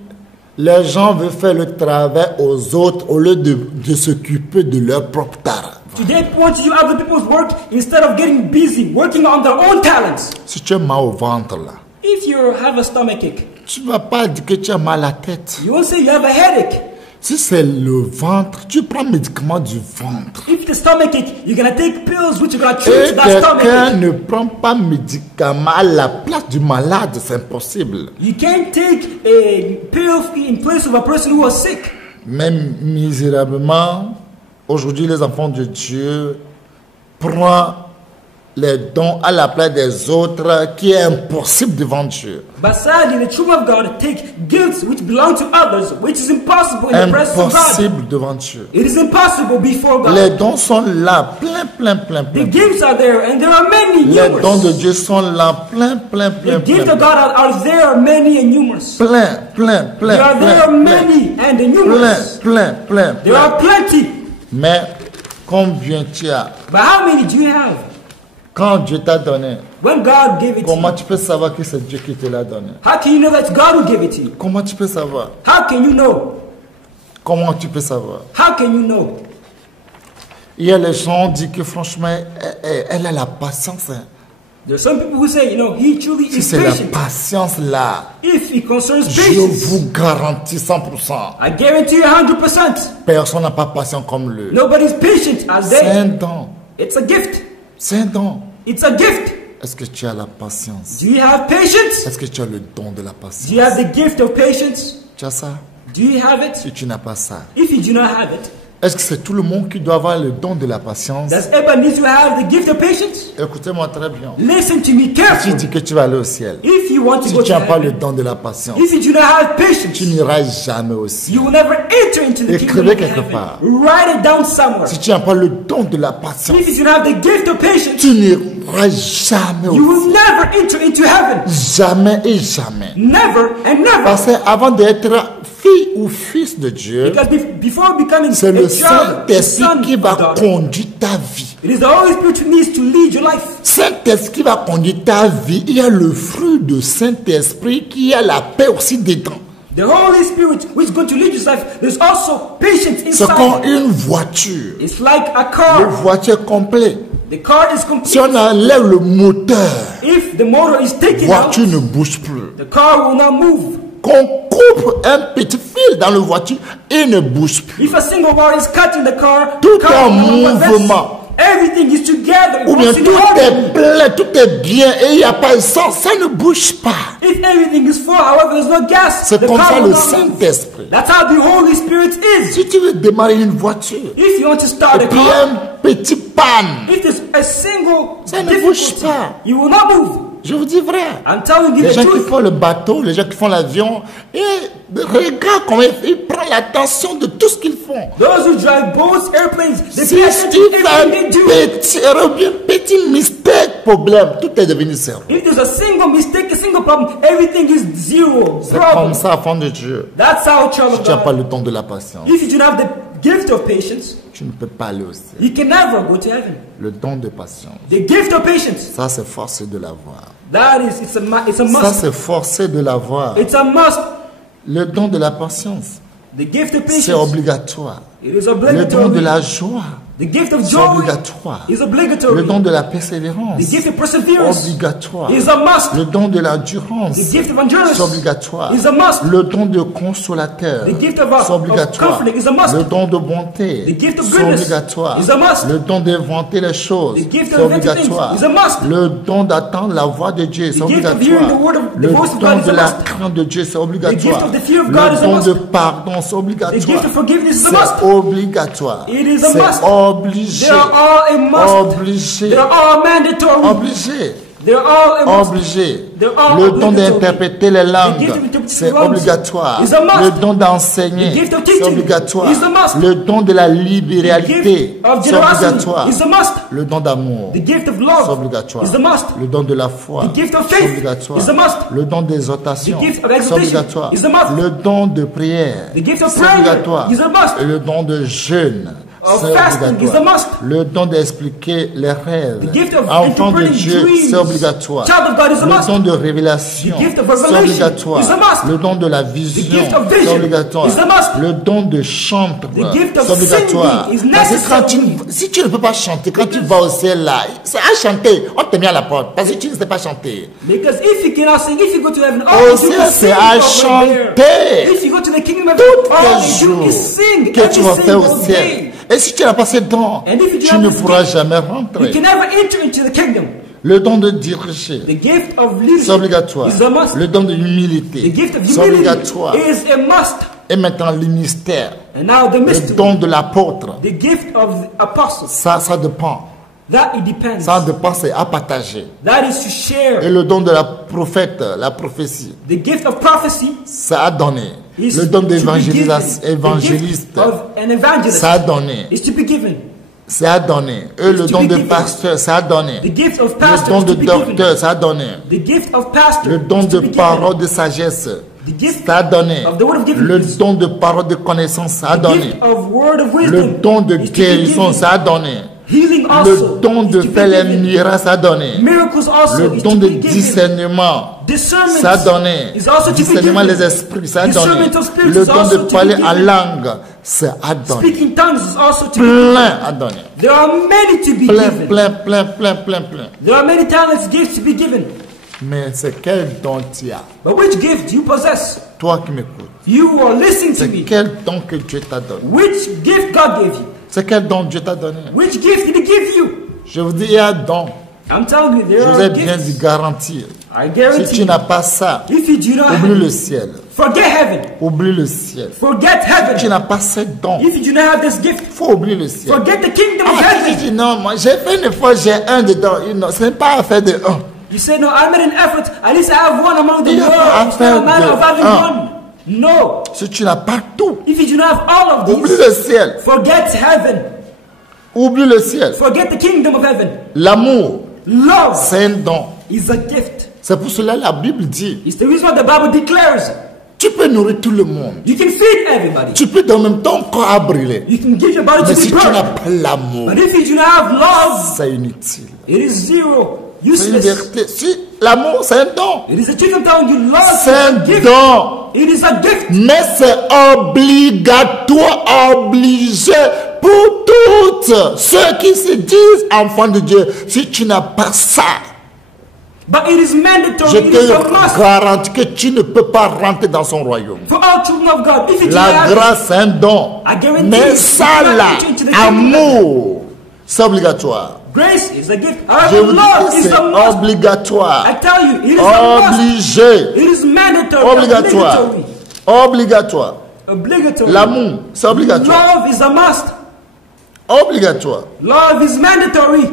les gens veulent faire le travail aux autres au lieu de s'occuper de leur propre talent. Today, people want to do other people's work instead of getting busy, working on their own talents. Si tu as mal au ventre là, If you have a stomachache, tu ne vas pas dire que tu as mal à la tête. you won't say you have a headache. Si c'est le ventre, tu prends le médicament du ventre. If the stomachache, you're going to take pills which are going to Et treat that quelqu'un stomachache. ne prend pas médicament à la place du malade, c'est impossible. You can't take a pill in place of a person who was sick. Même misérablement, aujourd'hui les enfants de Dieu prennent les dons à la place des autres qui est impossible devant Dieu. But sadly, the children of God take gifts which belong to others, which is impossible in the presence of God. Impossible devant Dieu. It is impossible before God. Les dons sont là, plein. The gifts are there, and there are many, Les numerous. dons de Dieu sont là, plein. The gifts of God are there, many and numerous. Plein. There are many and numerous. Plein. There are plenty. Mais combien tu as? But how many do you have? Quand Dieu t'a donné, When God gave it to comment you, tu peux savoir que c'est Dieu qui te l'a donné? how can you know that's God who gave it to you? Comment tu peux savoir? How can you know? Comment tu peux savoir? How can you know? Il y a les gens qui disent que franchement, elle a la patience. Hein. There are some people who say, he truly Si is c'est la patient. patience là, If it concerns je patience, vous garantis 100%. I guarantee you 100%. Personne n'a pas patience comme lui. Nobody's patient as C'est un they. don. It's a gift. C'est un don. It's a gift. Est-ce que tu as la patience? Do you have patience? Est-ce que tu as le don de la Do patience? you have the gift of patience? Tu as ça? Do you have Si it? tu n'as pas ça, If you do not have it, est-ce que c'est tout le monde qui doit avoir le don de la patience? does everybody need to have the gift of patience? Écoutez-moi très bien. Listen to me Si tu carefully. dis que tu vas aller au ciel, If you want to si go tu to n'as pas le heaven, don de la patience, if you do not have patience, tu n'iras jamais au ciel. you will never enter into the kingdom Écrivez of quelque heaven. part. Write it down somewhere. Si tu n'as pas le don de la patience, If you do not have the gift of patience, tu n'iras jamais you au will ciel. never enter into heaven. Jamais et jamais. Never and never. Parce qu'avant d'être fille ou fils de Dieu, Because before becoming c'est a le child, a Saint-Esprit son, qui va daughter, conduire ta vie. it is the Holy Spirit who needs to lead your life. Saint-Esprit qui va conduire ta vie. Il y a le fruit de Saint-Esprit qui a la paix aussi dedans. The Holy Spirit which is going to lead your life, there's also patience C'est comme inside. une voiture. It's like a Le car. voiture complète. The car is Si complete. on enlève le moteur, If the motor is la taken voiture out, ne bouge plus. the car will not move. Qu'on coupe un petit fil dans la voiture, il ne bouge plus. If a single wire is cut in the car, Tout the car en will not move. mouvement. everything is together, it ou bien works in tout harmony. est plein, tout est bien et il n'y a pas de sang, ça ne bouge pas. If everything is full, however, there's no gas, C'est the comme car ça will le not move. Saint-Esprit. That's how the Holy Spirit is. Si tu veux démarrer une voiture, If you want to start et a puis car, un petit panne, if there's a single ça ne bouge difficulty, pas. you will not move. Je vous dis vrai. I'm telling you Les the gens qui truth. font le bateau, les gens qui font l'avion, et regarde comment ils prennent l'attention de tout ce qu'ils font. Those who drive boats, airplanes, they Si pay attention tu to fais un everything they do. petit erreur, bien petit mystère, problème, tout est devenu zéro. If there's a single mistake, a single problem, everything is zero. C'est Problem. comme ça, enfant de Dieu. That's how child Si of tu n'as pas God. le temps de la patience, If you do not have the gift of patience, tu ne peux pas aller au ciel. you can never go to heaven. Le don de patience, The gift of patience, ça c'est forcé de l'avoir. that is, it's a Ça must. c'est forcé de l'avoir. It's a must. Le don de la patience, The gift of c'est patience, obligatoire. it is Le don de obligatory. la joie, The gift of c'est joy obligatoire. is Le obligatory. don de la The persévérance, gift of perseverance obligatoire. is a must. Le don de l'endurance, The gift of endurance c'est obligatoire. is a must. Le don de consolateur, The gift of c'est obligatoire. comforting is a must. Le don de bonté, The gift of c'est goodness obligatoire. is a must. Le don d'inventer les choses, The gift c'est of inventing obligatoire. things is a must. Le don d'attendre la voix de Dieu, c'est The gift of obligatoire. hearing the word of- the Le voice of don God is de a la must. crainte de Dieu, c'est gift obligatoire. of the fear of God Le is a don must. de pardon, c'est The obligatoire. gift of forgiveness is a C'est must. obligatoire. It is a C'est must. obligé. They are all a must. Obligé. They are all mandatory. Obligé. They are all a must. Obligé. They're all Le don obligatory. d'interpréter les The langues, gift of interpreting c'est langues obligatoire. is a must. Le don d'enseigner, The gift of c'est teaching obligatoire. is a must. Le don de la The libéralité, gift of c'est generosity obligatoire. is a must. Le don d'amour, The gift of c'est love obligatoire. is a must. Le don de la foi, The gift of c'est faith obligatoire. is a must. Le don d'exhortation, The gift of c'est exhortation obligatoire. is a must. Le don de prière, The gift of c'est prayer obligatoire. is a must. Et le don de jeûne, Of c'est fasting is a obligatoire. must. Le don d'expliquer les rêves, The gift of enfant de interpreting Dieu, dreams, c'est obligatoire. child of God is a Le must. don de révélation, The gift of c'est revelation obligatoire. is a must. Le don de la vision, gift of c'est vision obligatoire. is a must. Le don de chanter, The gift of c'est obligatoire. singing is Parce que quand necessary. si tu ne peux pas chanter, quand tu vas au ciel là, c'est à chanter, on te met à la porte parce que tu ne sais pas chanter. Because if you cannot sing, if you go to heaven, all Au you do ciel, is c'est sing à over chanter. there. If you go to the kingdom of Tous heaven, all les you do jours is sing que tu every vas faire au single ciel. day. Et si tu n'as pas ces dons, And if you tu don't ne have this pourras gift, jamais You rentrer. can never enter into the kingdom. Le don de diriger, The gift of c'est leadership obligatoire. is a must. Le don de The humilité, gift of c'est humility obligatoire. is a must. Et maintenant, le mystère, And now the le mystery, don de l'apôtre, the gift of the apostle, ça dépend. that it depends. Ça dépend, c'est à partager. That is to Et share. le don de la prophète, la prophétie, The gift of prophecy ça a donné. is Le don to be given. d'évangéliste, The évangéliste, gift of an evangelist ça a donné. is to be given. Ça a donné. Et le to don be de given. pasteur, ça a donné. The gift of Le pastor don is de to be given. docteur, ça a donné. The gift of pastor Le don is de to be given. parole de sagesse, The gift ça a donné. of the word of giving. Le don de parole de connaissance, ça a The donné. gift of word of wisdom Le don de is to be guérison, given. ça a donné. Healing also Le don is de to be faire les given. miracles, ça a donné. Miracles also Le is don to de be given. discernement, Discernment ça a donné. is also to be Discernement given. des esprits, ça a donné. Discernment of spirits Le is don also de to be parler en given. langue, ça a donné. Speaking tongues is also to be given. Plein à donner. There are many to be Plein, given. plein. There are many talents, gifts to be given. Mais c'est quel don tu as? But which gift do you possess? Toi qui m'écoutes. You are listening to C'est me. quel don que Dieu t'a donné? Which gift God gave you? C'est quel don Dieu t'a donné? Which gift did He give you? Je vous dis, il y a un don. I'm telling you, Je there vous ai are bien dit gifts. garantir. I Si guarantee tu you. n'as pas ça, If you do not oublie have le it, ciel. forget heaven. Oublie le ciel. Forget Si tu heaven. n'as pas ce don, If you do not have this gift, il faut oublier le ciel. forget the kingdom of Ah, tu heaven. dis non, moi j'ai fait une fois, j'ai un dedans. Non, ce n'est pas affaire de un. You say, no, I made an effort. At least I have one among the Il y a world. pas It's not a affaire matter de of having un. one. No. Si tu n'as pas tout, If you do not have all of oublie these, le ciel. forget heaven. Oublie le ciel. Forget the kingdom of heaven. L'amour, Love c'est un don. is a gift. C'est pour cela que la Bible dit, It's the reason why the Bible declares tu peux nourrir tout le monde. you can feed everybody. Tu peux en même temps corps à brûler. You can give your body Mais to si be tu n'as burned. pas l'amour, But if you do not have love, c'est inutile. it is zero. C'est une Useless. vérité. Si l'amour, c'est un don. It is the truth I'm telling you. Love is C'est a un gift. don. It is a gift. Mais c'est obligatoire, obligé pour toutes ceux qui se disent enfants de Dieu. Si tu n'as pas ça, But it is mandatory. je It is a te must garantis que tu ne peux pas rentrer dans son royaume. for all children of God. If you do not La have it, grâce, c'est un don. I guarantee Mais you, ça you cannot là, enter into the kingdom. amour, C'est obligatoire. Grace is a gift. Je However, vous dis love que is c'est a must. obligatoire. I tell you, it is a must. Obligé. It is mandatory. Obligatoire. Obligatoire. Obligatory. L'amour, c'est obligatoire. Love is a must. Obligatoire. Love is mandatory.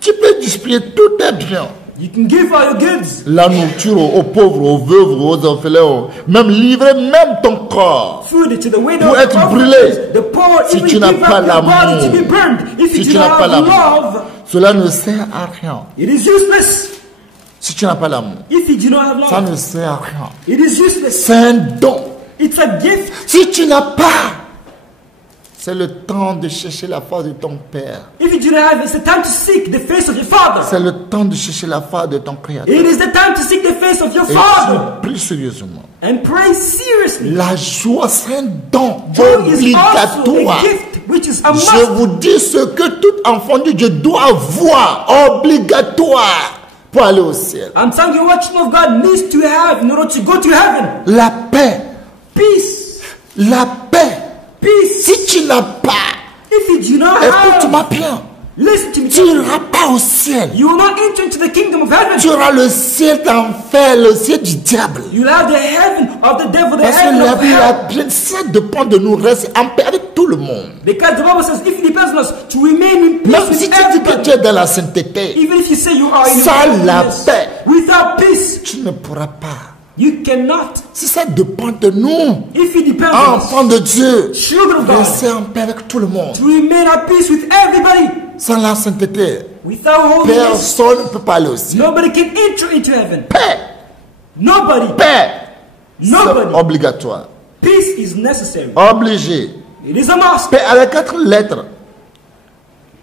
Tu peux displier tous tes biens. You can give all your goods. La nourriture aux pauvres, aux veuves, aux orphelins, même livrer même ton corps. Food to the widow, Pour être brûlé. the poor, Si even tu n'as give pas up your body to be l'amour, burned. If si you tu do n'as not pas have l'amour, love, cela ne sert à rien. it is useless. Si tu n'as pas l'amour, If you do not have ça love, ne sert à rien. it is useless. C'est un don. It's a gift. Si tu n'as pas, c'est le temps de chercher la face de ton Père. If you do not have, it's the time to seek the face of your Father. C'est le temps de chercher la face de ton Créateur. It is the time to seek the face of your Et Father. tu pries sérieusement. And pray seriously. La joie, c'est un don Joy is also obligatoire. a gift, which is a Je must. vous dis ce que tout enfant de Dieu doit avoir, obligatoire, pour aller au ciel. I'm telling you what children of God needs to have in order to go to heaven. La paix, Peace. la paix. Peace. Si tu n'as pas, If you do not écoute-moi have, bien, listen to me. tu n'iras pas au ciel. You will not enter into the kingdom of heaven. Tu auras le ciel d'enfer, le ciel du diable. You'll have the heaven of the devil, the Parce que heaven la of vie, hell. ça dépend de nous rester en paix avec tout le monde. Because the Bible says, if it depends on us, to remain in peace Même with si tu dis que tu everybody. es dans la sainteté, Even if you say you are in sans la holiness, paix, without peace, tu ne pourras pas. you cannot. Si ça dépend de nous, If it depends on us, enfants de Dieu, children of God, rester en paix avec tout le monde. to remain at peace with everybody, Sans la sainteté, without holiness, personne ne peut pas aller au ciel. nobody can enter into heaven. Paix, Nobody. paix, c'est Nobody. obligatoire. Peace is necessary. Obligé. It is a must. Paix avec 4 lettres.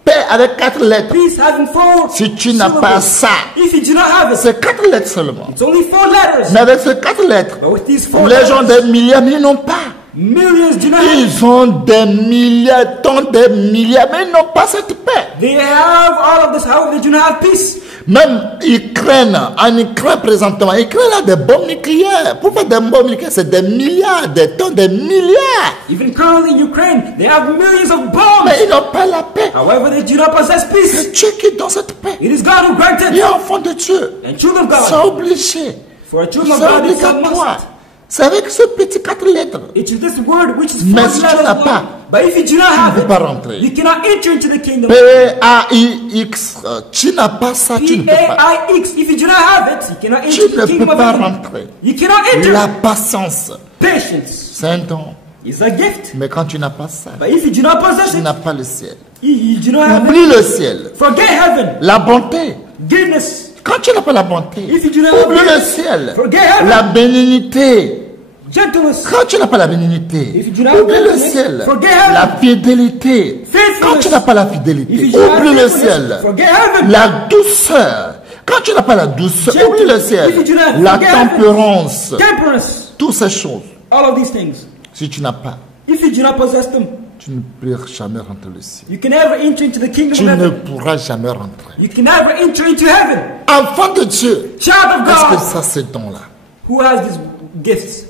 Paix avec 4 lettres. Peace having 4 Si tu n'as pas syllables. ça, If you do not have it, c'est 4 lettres seulement. it's only 4 letters. Mais avec ces 4 lettres, But with these 4 les gens letters, des milliards, mais ils n'ont pas. millions do not have it. Ils ont des milliards, tant des milliards, mais ils n'ont pas cette paix. They have all of this, however, they do not have peace. Même Ukraine, en Ukraine présentement, Ukraine a des bombes nucléaires. Pour faire des bombes nucléaires, c'est des milliards, des tonnes, des milliards. Even currently in Ukraine, they have millions of bombs. Mais ils n'ont pas la paix. However, they do not possess peace. C'est Dieu qui donne cette paix. It is God who grants Les it. enfants de Dieu, And children of c'est God, obligé. for a children of C'est God, it's a obligatoire. must. C'est avec ce petit 4 lettres. It is this word which is Mais 4 si tu letters n'as long. pas, But if you do not tu ne have peux pas it, rentrer. you cannot enter into the kingdom. P-A-I-X. Tu n'as pas ça, tu ne peux pas. P-A-I-X. If you do not have it, you cannot enter Tu into ne the kingdom peux of pas heaven. rentrer. You cannot enter. La patience, Patience c'est un don. is a gift. Mais quand tu n'as pas ça, But if you do not possess tu it, n'as pas le ciel. you do not have it. Oublie le ciel. Forget heaven. La bonté. Goodness. Quand tu n'as pas la bonté, If you do not have oublie le goodness, ciel. forget heaven. La bénignité. Gentleness. Quand tu n'as pas la bénignité, If you do not have oublie le goodness, ciel. forget heaven. La fidélité. Faithfulness. Quand tu n'as pas la If fidélité, you do not have oublie le faithfulness, ciel. forget heaven. La douceur. Quand tu n'as pas la douceur, Gentleness. oublie le If ciel. you do not La forget heaven. tempérance. Temperance. Toutes ces choses. All of these things. Si tu n'as pas, If you do not possess them, tu ne pourras jamais rentrer au ciel. you can never enter into the kingdom Tu of ne heaven. pourras jamais rentrer. You can never enter into heaven. Enfant de Dieu, Child of est-ce que God, ça c'est don-là? who has these gifts?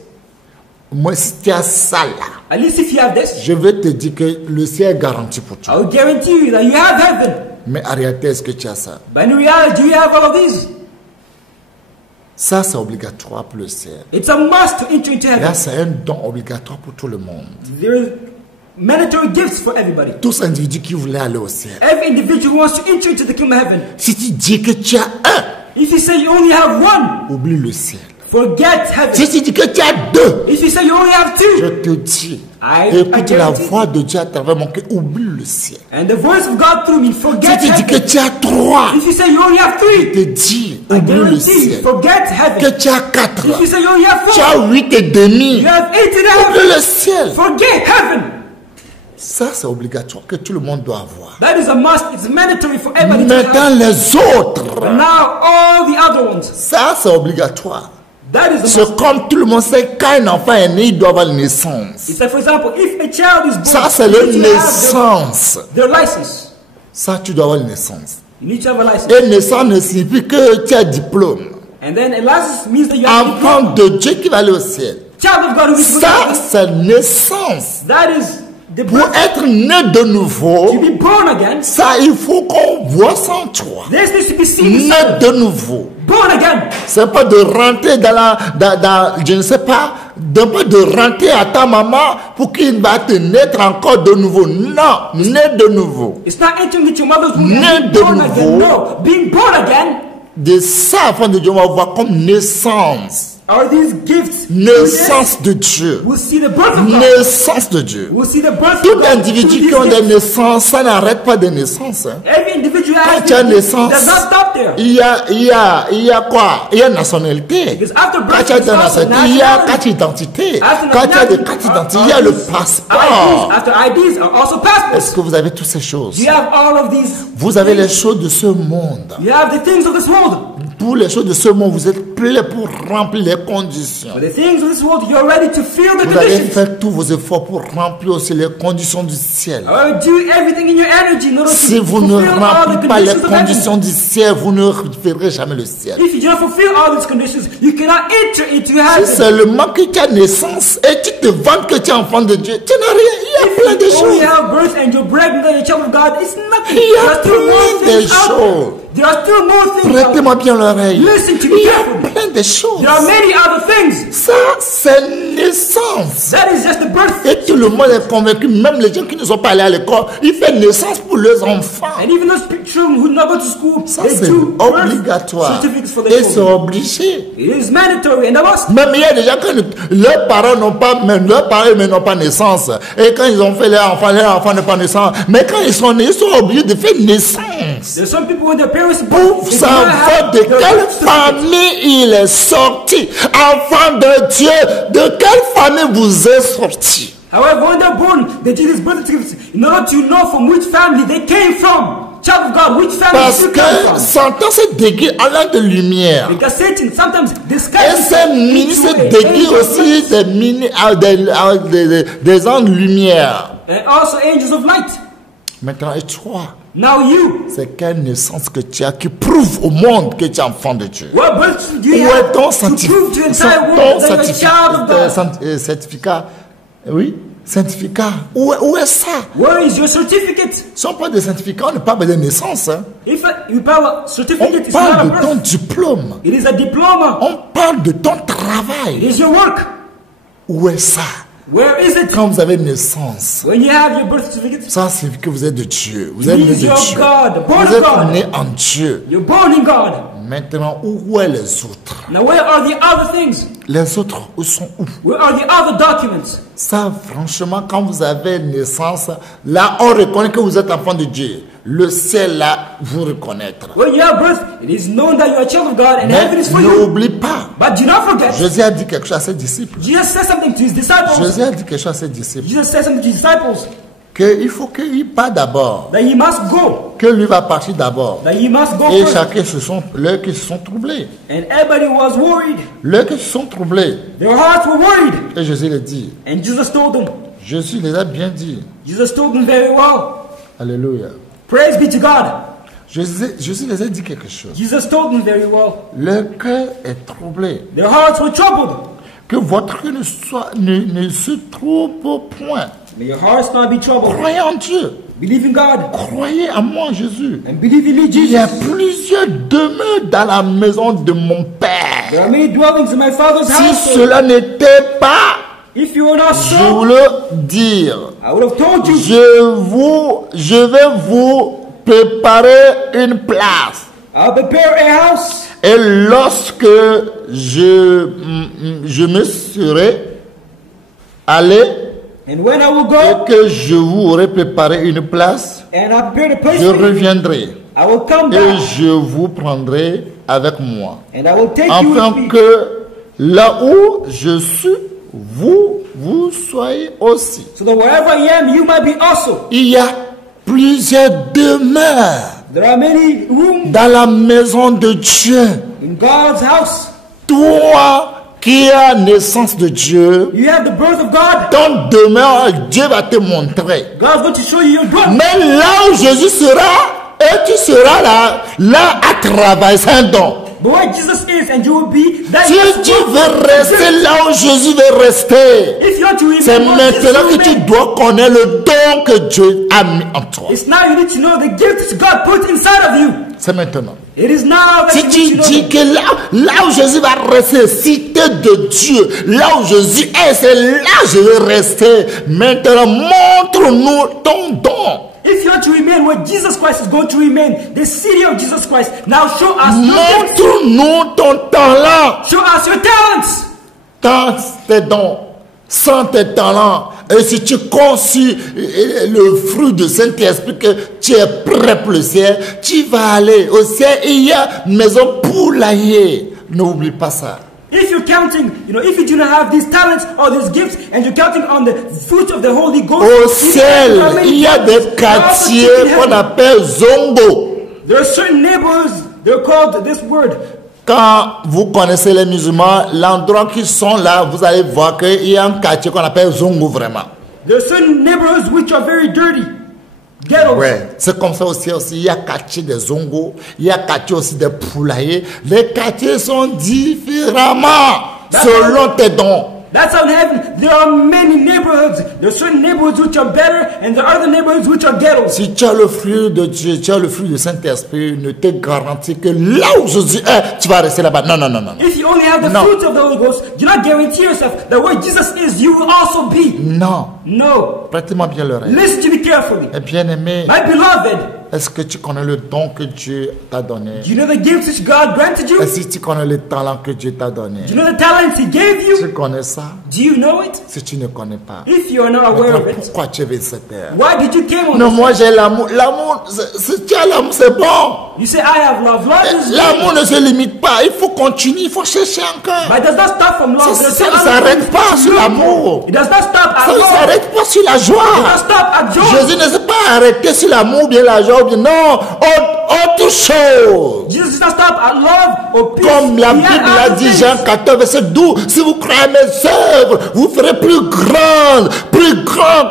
Moi, si tu as ça là, At least if you have this, je vais te dire que le ciel est garanti pour toi. I will guarantee you that you have heaven. Mais en réalité, est-ce que tu as ça? But in reality, do you have all of these? Ça, c'est obligatoire pour le ciel. It's a must to enter into heaven. Là, c'est un don obligatoire pour tout le monde. There are mandatory gifts for everybody. Tous individus qui voulaient aller au ciel. Every individual who wants to enter into the kingdom of heaven. Si tu dis que tu as un, If you say you only have one, oublie le ciel. forget heaven. Si tu dis que tu as deux, If you say you only have je two, te dis, I écoute la guarantee. voix de Dieu à travers mon cœur, oublie le ciel. And the voice of God through me, Si forget tu dis que heaven. tu as trois, If you say you only have je three, te dis, I oublie le guarantee, ciel. forget heaven. Que tu as quatre, If you say you only have tu four, as 8,5, you have 8 in oublie heaven. le ciel. Forget heaven. Ça, c'est obligatoire que tout le monde doit avoir. That is a must. It's mandatory for everybody to have. Maintenant, les autres, But now all the other ones, ça, c'est obligatoire. that is a must. C'est comme tout le monde sait, quand un enfant est né, il doit avoir une naissance. It's like, for example, if a child is born, Ça, c'est you la need to have naissance. their license. Ça, tu dois avoir une naissance. You need to have a license. Et naissance ne signifie que tu as diplôme. And then a license means that you have a Enfant diploma. de Dieu qui va aller au ciel. Child of God who is Ça, c'est naissance. that is Pour être né de nouveau, to be born again, ça, il faut qu'on voit ça en toi. this needs to be seen. Né de nouveau. Born again. C'est pas de rentrer je ne sais pas, de rentrer à ta maman pour qu'il va te naître encore de nouveau. Non, né de nouveau. It's not entering into your mother's womb Né and de being born again. nouveau. No, being born again De ça, avant de Dieu, on va voir comme naissance. are these gifts. Naissance de Dieu. We'll see the birth of God. Naissance de Dieu. We'll see the birth Tout of God. individu through qui ont these des gifts. naissances, ça n'arrête pas de naissance. Hein. Every individual Quand has tu as these gifts. naissance, Does not stop there. il y a quoi? Il y a nationalité. Because after Quand birth, tu as there's ta also nationalité, il y a nationality. carte d'identité. After Quand tu as des nationality, cartes d'identité, il y a le passeport. IDs. After IDs are also passports. Est-ce que vous avez toutes ces choses? You have all of these. Vous avez les choses de ce monde. You have the things of this world. Pour les choses de ce monde, vous êtes prêts pour remplir les conditions. But the things of this world, you're ready to feel the Vous allez conditions. faire tous vos efforts pour remplir aussi les conditions du ciel. However, do everything in your energy in order to Si vous ne fulfill all the remplissez pas les conditions of heaven. conditions du ciel, vous ne verrez jamais le ciel. If you do not fulfill all these conditions, you cannot enter into Si heaven. seulement que tu as naissance et tu te vantes que tu es enfant de Dieu, tu n'as rien. Il y a plein de If you only choses. have birth and you're pregnant and you're a child of God, it's nothing. Il y a There are still more plein de things out choses. there. There are still more things out Prêtez-moi bien l'oreille. Listen to me Il y carefully. a plein de choses. there. There are many other things. Ça, c'est naissance. That is just the birth. Et tout le monde est convaincu, même les gens qui ne sont pas allés à l'école, ils font naissance pour leurs enfants. And even those children who not go to school, Ça, they c'est do birth obligatoire. certificates for their Et c'est children. obligé. It is mandatory, and that was Même il y a des gens que leurs parents n'ont pas, même leurs parents n'ont pas naissance. Et quand ils ont fait leur enfant n'est pas naissance. Mais quand ils sont nés, ils sont obligés de faire naissance. there's some people when their parents are Pour born, they do not savoir have de their quelle birth certificate. famille il est sorti. Enfant de Dieu, de quelle famille vous êtes sorti? However, when they're born, they do this birth certificate in order to know from which family they came from. Child of God, which family Parce you que come from. Satan se déguise en l'an de lumière. Because Satan sometimes Et disguises ces ministres se déguisent aussi des anges de lumière. and also angels of light. Maintenant, et toi, Now you, c'est quelle naissance que tu as qui prouve au monde que tu es enfant de Dieu? what birth do Où you est have ton to prove to the entire ton world that you're a child of God? certificat? Oui, certificat. Où est ça? Where is your certificate? Si on parle de certificat, on ne parle pas de naissance. Hein. If you have a On certificate, it's not a parle de ton birth. diplôme. It is a diploma. On parle de ton It travail. is your work. Où est ça? Where is it? Quand vous avez naissance, When you have your birth certificate, ça signifie que vous êtes de Dieu. Vous êtes né means de you're Dieu. God, born Vous of êtes God. né en Dieu. You're born in God. Maintenant, où est les autres? Now, where are the other things? Les autres, où sont où? Where are the other documents? Ça, franchement, quand vous avez naissance, là, on reconnaît que vous êtes enfant de Dieu. Le ciel, là, vous reconnaîtra. When you have birth, it is known that you are a child of God and heaven is for Mais you. n'oublie pas, But do not forget, Jésus a dit quelque chose à ses disciples. Jesus said something to his disciples. Jésus a dit quelque chose à ses disciples. Jesus said something to his disciples Qu'il faut qu'il parte d'abord. that he must go. Que lui va partir d'abord. That he must go Et first. chacun leurs qui se sont troublés. And everybody was worried. Leurs qui se sont troublés. Their hearts were worried. Et Jésus les dit. And Jesus told them. Jésus les a bien dit. Jesus told them very well. Alléluia. Praise be to God. Jésus les a dit quelque chose. Jesus told them very well. Leur cœur est troublé. Their hearts were troubled. Que votre cœur ne se trouble point. May your hearts not be troubled. Croyez en Dieu. Believe in God. Croyez en moi, Jésus. And believe in me, Il y a Jesus. plusieurs demeures dans la maison de mon Père. There are many dwellings in my Father's Si house. cela n'était pas, If you were not je so, vous le dire. I would have told you. Je vais vous préparer une place. I'll prepare a house. Et lorsque je me serai allé And when I will et go que je vous aurai préparé une place, and I prepare a place je for you, reviendrai I will come et back je vous prendrai avec moi. and I will take you Afin with me. que là où je suis, vous soyez aussi. So that wherever I am, you might be also. Il y a plusieurs demeures There are many rooms dans la maison de Dieu. in God's house. Toi qui as naissance de Dieu, You have the birth of God. ton demeure, Dieu va te montrer. God's going to show you your dwelling. Mais là où Jésus sera, et tu seras là à travailler, c'est un don. But where Jesus is and you will be, that Si is tu what veux rester là où Jésus veut rester, if you want to c'est remain what Jesus maintenant will que tu remain, dois connaître le don que Dieu a mis en toi. it's now you need to know the gift that God put inside of you. C'est maintenant. It is now that Si you tu need to know dis that. que là où Jésus va rester, cité de Dieu, là où Jésus est, c'est là que je vais rester. Maintenant, montre-nous ton don. If you want to remain where Jesus Christ is going to remain, the city of Jesus Christ, now show us your gifts. Montre-nous ton talent. Show us your talents. Tant tes dons, sans tes talents. Et si tu conçus le fruit du Saint-Esprit que tu es prêt pour le ciel, tu vas aller au ciel et il y a une maison poulailler. N'oublie pas ça. If you're counting, if you do not have these talents or these gifts, and you're counting on the fruit of the Holy Ghost, Au ciel, il y a des quartiers qu'on appelle zongo. There are certain neighborhoods, they're called this word. Quand vous connaissez les musulmans, l'endroit qui sont là, vous allez voir qu'il y a un quartier qu'on appelle zongo vraiment. There are certain neighborhoods which are very dirty. Ghettos. Ouais, c'est comme ça aussi. Il y a quartier des zongos, il y a quartier aussi des poulaillers. Les quartiers sont différemment selon tes dons. That's how in heaven there are many neighborhoods. There are certain neighborhoods which are better, and there are other neighborhoods which are ghettos. Si tu as le fruit de Dieu, tu as le fruit du Saint-Esprit, ne te garantit que là où Jésus est, tu vas rester là-bas. Non, non, non, non. If you only have the fruit of the Holy Ghost, do not guarantee yourself that where Jesus is, you will also be. Non. No. Prête-moi bien l'oreille. Listen to me carefully. Et bien-aimé, My beloved, est-ce que tu connais le don que Dieu t'a donné? do you know the gifts which God granted you? Et si tu connais le talent que Dieu t'a donné? Do you know the talents He gave you? Tu connais ça? Do you know it? Si tu ne connais pas, If you are not aware of it, pourquoi tu es venu sur cette terre? why did you came on Non, this? moi j'ai l'amour. L'amour, si tu as l'amour, c'est bon. You say, I have love. Love is L'amour ne se limite pas. Il faut continuer, il faut chercher encore. but it does not stop from love. Ça There are ne other s'arrête things pas to sur do. l'amour. It does not stop at Ça ne love. s'arrête pas sur la It does joie. not stop at joy. Jésus ne s'est pas arrêté sur l'amour, bien la joie, bien non, autre chose. Jesus does not stop at love or peace. Comme la He Bible had l'a other dit, things. Jean 14, verset 12, si vous croyez à mes œuvres, vous ferez plus grand.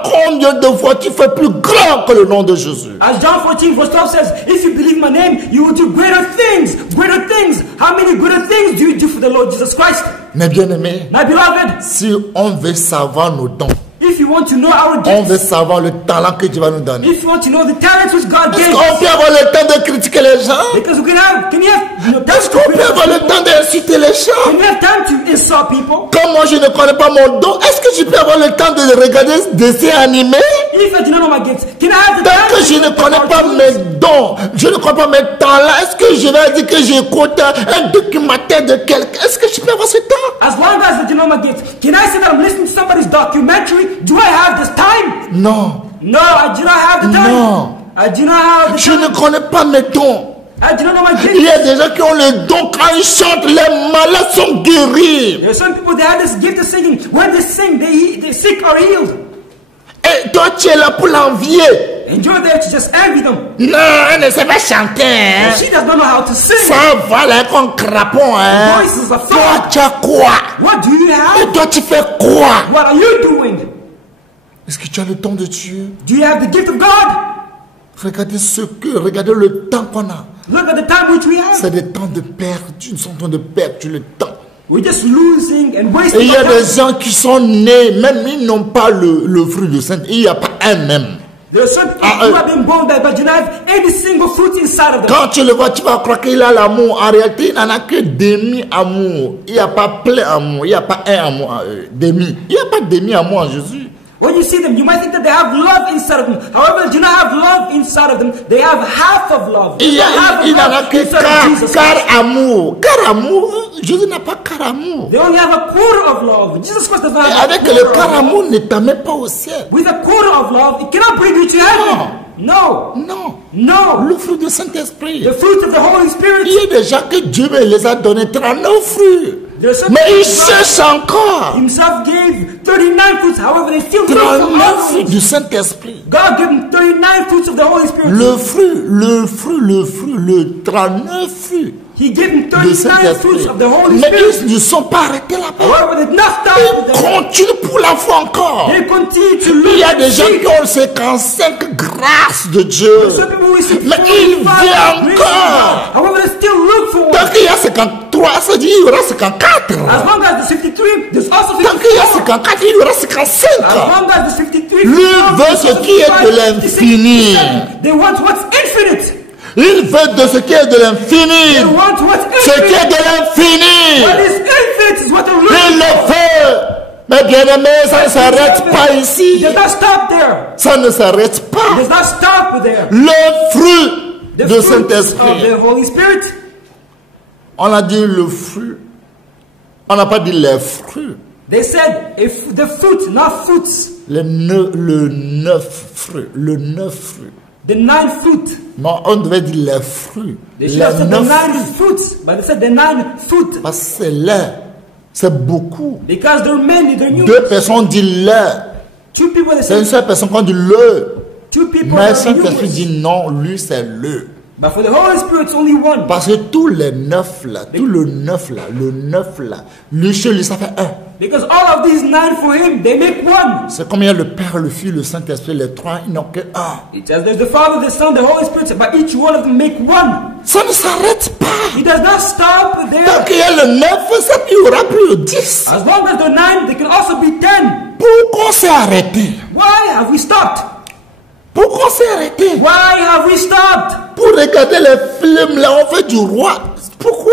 Combien de fois tu fais plus grand que le nom de Jésus? As John 14 verse 12 says, if you believe my name, you will do greater things. Greater things. How many greater things do you do for the Lord Jesus Christ? Mais bien aimé, My beloved, si on veut savoir nos dons, if you want to know our on gifts, veut savoir le talent que Dieu va nous donner. if you want to know the talents which God Est-ce gave qu'on us, peut avoir le temps de critiquer les gens? because we can you have Est-ce qu'on peut avoir le temps d'insulter les gens? can you have time to insult people? Comme moi je ne connais pas mon don, est-ce que je peux avoir le temps de regarder des dessins animés? If I do not know my gifts, can I have the Tant time que to je ne look connais at pas cartoons? mes dons, je ne connais pas mes talents, est-ce que je vais dire que j'écoute un documentaire de quelqu'un? Est-ce que je peux avoir ce temps? As long as I do not know my gifts, can I say that I'm listening to somebody's documentary? Do I have this time? Non, No, I do not have the time. No. I do not have the je time. ne connais pas mes dons. I do not know my Il y gifts. a des gens qui ont le don, quand ils chantent, les malades sont guéris. There are some people that have this gift of singing. When they sing, they sick are healed. Et toi tu es là pour l'envier. And you're there to just envy them. Non, elle ne sait pas chanter. Hein. And she does not know how to sing. Ça va là comme crapaud. Hein. Voices are Toi fine. tu as quoi? What do you Et have? toi tu fais quoi? What are you doing? Est-ce que tu as le temps de Dieu? Do you have the gift of God? Regardez le temps qu'on a. Look at the time which we have. C'est des temps de perdu, nous sommes en train de perdre le temps. We're just losing and Et wasting il y a our des time. gens qui sont nés, même ils n'ont pas le fruit du Saint. Il n'y a pas un même. There are some people who have been born that but do not have any single fruit inside of them. Quand tu le vois, tu vas croire qu'il a l'amour. En réalité, il n'en a que demi-amour. Il n'y a pas plein amour. Il n'y a pas un amour en eux. Demi. Il n'y a pas demi-amour en Jésus. When you see them, you might think that they have love inside of them. However, they do not have love inside of them. They have half of love. They Il don't have n'en a love que inside of Jesus quart Christ. amour. Quart amour. Jésus n'a pas quart amour. They only have a quarter of love. Jesus Christ does not Et have avec a quarter le of quart love. amour, ne t'amène pas au ciel. With a quarter of love, it cannot bring you to heaven. No. Non. No. Le fruit du Saint-Esprit. The fruit of the Holy Spirit. Il y a des gens que Dieu les a donnés 39 fruits. There's some Mais ils people cherchent encore. Himself gave 39 fruits. However, they still need 39 some other fruits fruits. du Saint-Esprit. God gave them 39 fruits of the Holy Spirit. Le 39 fruits. He gave them le 39 Saint-Esprit. fruits of the Holy Mais Spirit. ils ne sont pas arrêtés là-bas. However, they did not stop with Ils them. continuent pour la foi encore. They continue to Il look y a and des gens seek. qui ont 55 grâces de Dieu. Some people will see Mais il 45 vient graces of encore. God. However, they still look for Tant one. qu'il y a 53, ça dit il y aura 54. As long as the 53, there's also Tant qu'il y a 54. 54, il y aura 55. As long as the 53, Lui veut ce qui est de l'infini. They want what's infinite. Il veut de ce qui est de They l'infini. want what's Ce qui infinite. est de l'infini. What is infinite is what they're Il looking le for. fait. Mais bien aimé, ça ne s'arrête pas It ici. does not stop there. Ça ne s'arrête It pas. does not stop there. Le fruit The de fruit of Saint-Esprit. the Holy Spirit. On a dit le fruit. On n'a pas dit les fruits. They said if the fruit, not fruits. Le neuf fruit. Le neuf fruit. The 9 fruit. Non, on devait dire les fruits. They Les should have said the 9 9 fruits. fruits, but they said the 9 fruit. Parce que c'est l'air. C'est beaucoup. Because there are many, there are Deux numerous. personnes disent l'air. Two people they C'est une say, seule personne qui dit le. two people Mais are Saint-Esprit numerous. dit non, lui c'est le. But for the Holy Spirit, it's only one. Parce que tous les neuf là, tout le neuf là, lui chez lui ça fait un. Because all of these 9 for him, they make one. C'est comme il y a le Père, le Fils, le Saint-Esprit, les trois, ils n'ont que un. It says there's the Father, the Son, the Holy Spirit, but each one of them make one. Ça ne s'arrête pas. It does not stop there. Tant qu'il y a le 9, ça il y aura plus de 10. As long as there are 9, they can also be 10. Pourquoi on s'est arrêté? Why have we stopped? Pourquoi on s'est arrêté? Why have we stopped? Pour regarder les films là, on fait du roi. Pourquoi?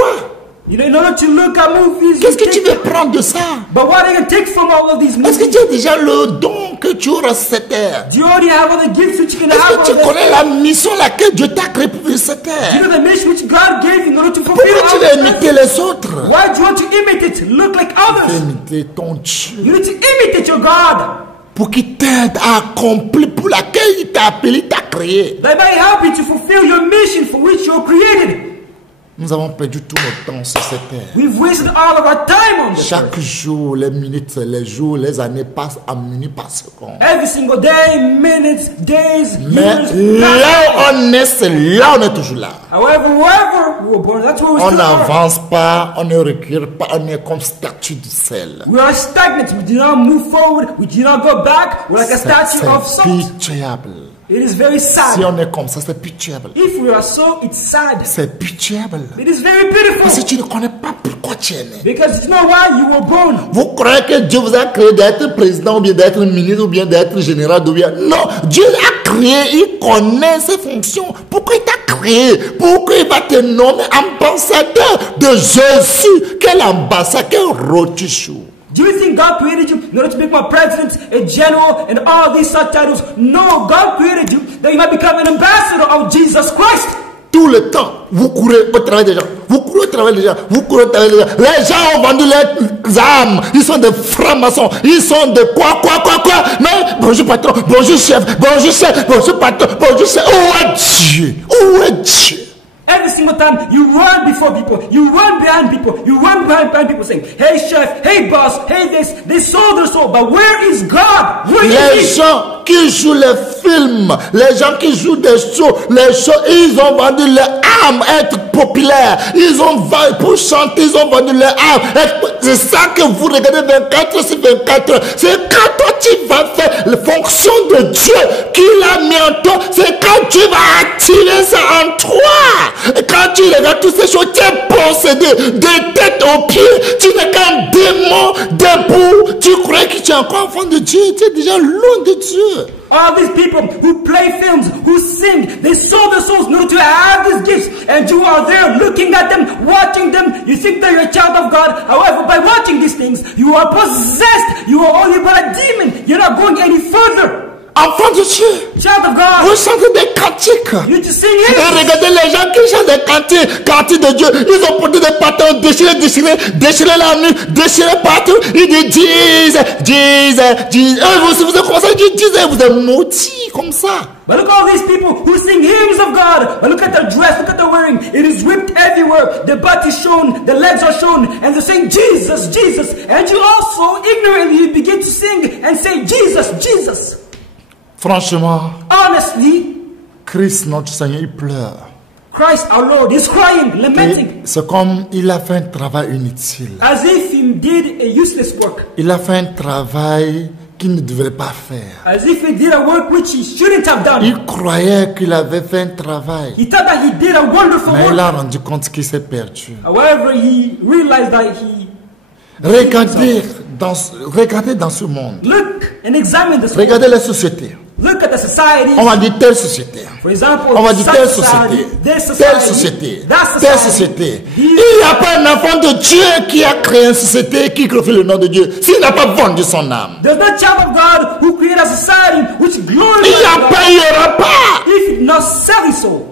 You know, in order to look at movies, Qu'est-ce you que tu take- veux prendre de ça? but what are you going to take from all of these Est-ce que movies? tu as déjà le don que tu auras sur cette terre? Do you already have all the gifts that you can Est-ce have que tu on this connais earth? la mission laquelle Dieu t'a créé pour cette Do you terre? know the mission which God gave you in order to fulfill Pourquoi tu all veux this imiter earth? les autres? Why do you want to imitate, look like Tu veux others? imiter ton Dieu You need to imitate your God. pour qu'il t'aide à accomplir pour laquelle il t'a appelé, il t'a créé. That may help you to fulfill your mission for which you're created. Nous avons perdu tout notre temps sur cette terre. We've wasted all of our time on this Chaque earth. jour, les minutes, les jours, les années passent à minute par seconde. Every single day, minutes, days, Mais years, là passing. où on est, c'est là où on est toujours là. However, wherever we were born, that's where we On still are. n'avance pas, on ne recule pas, on est comme statue du sel. We are stagnant. We do not move forward. We do not go back. We're like a statue of C'est salt. pitiable. It is very Si sad. on est comme ça, c'est pitiable. If we are so, it's sad. C'est pitiable. It is very Parce que pitiful. tu ne connais pas pourquoi tu es né. Because you know why you were born. Vous croyez que Dieu vous a créé d'être président ou bien d'être ministre ou bien d'être général ou bien... Non, Dieu a créé, il connaît ses fonctions. Pourquoi il t'a créé? Pourquoi il va te nommer ambassadeur de Jésus? Quel ambassadeur? Quel rotichou? Do you think God created you in order to become a president, a general, and all these such titles? No, God created you that you might become an ambassador of Jesus Christ. Tout le temps, vous courez au travail des gens. Vous courez au travail des gens. Vous courez au travail des gens. Les gens ont vendu leurs âmes. Ils sont des francs-maçons. Ils sont de quoi. Mais bonjour patron, bonjour chef, bonjour patron, bonjour chef. Où est Dieu? Où est Dieu? Every single time you run before people, you run behind people, you run behind people saying, hey chef, hey boss, hey this, they sold their soul, but where is God? Where Les is He? gens qui jouent les films, les gens qui jouent des shows, ils ont vendu leur âme être populaires. Ils ont vendu pour chanter, ils ont vendu leur âme. C'est ça que vous regardez 24 sur 24. C'est quand toi tu vas faire la fonction de Dieu qu'il a mis en toi. C'est quand tu vas attirer ça en toi. Et quand tu regardes toutes ces choses, tu es possédé de tête aux pieds. Tu n'es qu'un démon debout. Tu crois que tu es encore enfant de Dieu. Tu es déjà loin de Dieu. All these people who play films, who sing, they sold their souls in order to have these gifts. And you are there looking at them, watching them. You think that you're a child of God. However, by watching these things, you are possessed. You are only but a demon. You're not going any further. Enfant de Dieu. Child of God, Vous chantez des cantiques. you need to sing Et hymns. regardez les gens qui chantent des cantiques de Dieu. Ils ont porté des patins déchirés la nuit, déchirés partout. Ils disent, Jesus. Vous avez commencé à dire, Jesus, vous êtes maudits comme ça. But look at all these people who sing hymns of God. But look at their dress, look at their wearing. It is ripped everywhere. The butt is shown, the legs are shown, and they're saying, Jesus, Jesus. And you also ignorantly begin to sing and say, Jesus, Jesus. Franchement, Honestly, Christ, notre Seigneur, il pleure. Christ our Lord is crying, lamenting, C'est comme il a fait un travail inutile. as if he did a useless work, Il a fait un travail qu'il ne devrait pas faire. as if he did a work which he shouldn't have done. Il croyait qu'il avait fait un travail, He thought that he did a wonderful mais il work. a rendu compte qu'il s'est perdu. However, he realized that he Regardez dans ce monde. look and examine this. Regardez les sociétés. Look at the society. On va dire telle société. For example, On va dire such telle society, société, this telle society, société, that telle society. société. Il n'y a pas un enfant de Dieu qui a créé une société qui glorifie le nom de Dieu s'il n'a pas vendu son âme. There's no child of God who created a society which glorifies Il n'y a God pas, il n'y aura pas. if he did not sell his soul.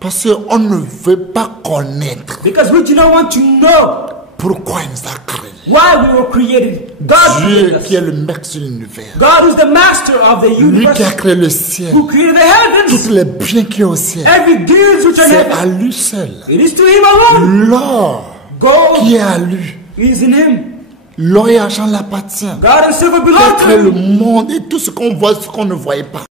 Parce qu'on ne veut pas connaître Because we do not want to know pourquoi il nous a créés. why we were created. God created Dieu us. qui est le maître de l'univers. God is the master of the Lui universe, qui a créé le ciel. who created the Tous heavens. les biens qu'il y a au ciel. Every goods which are in C'est heaven, à lui seul. it is to him alone. L'or Gold qui est à lui. is in him. L'or et l'argent l'appartient. God and silver Il a belong créé to le him. monde et tout ce qu'on voit, ce qu'on ne voyait pas.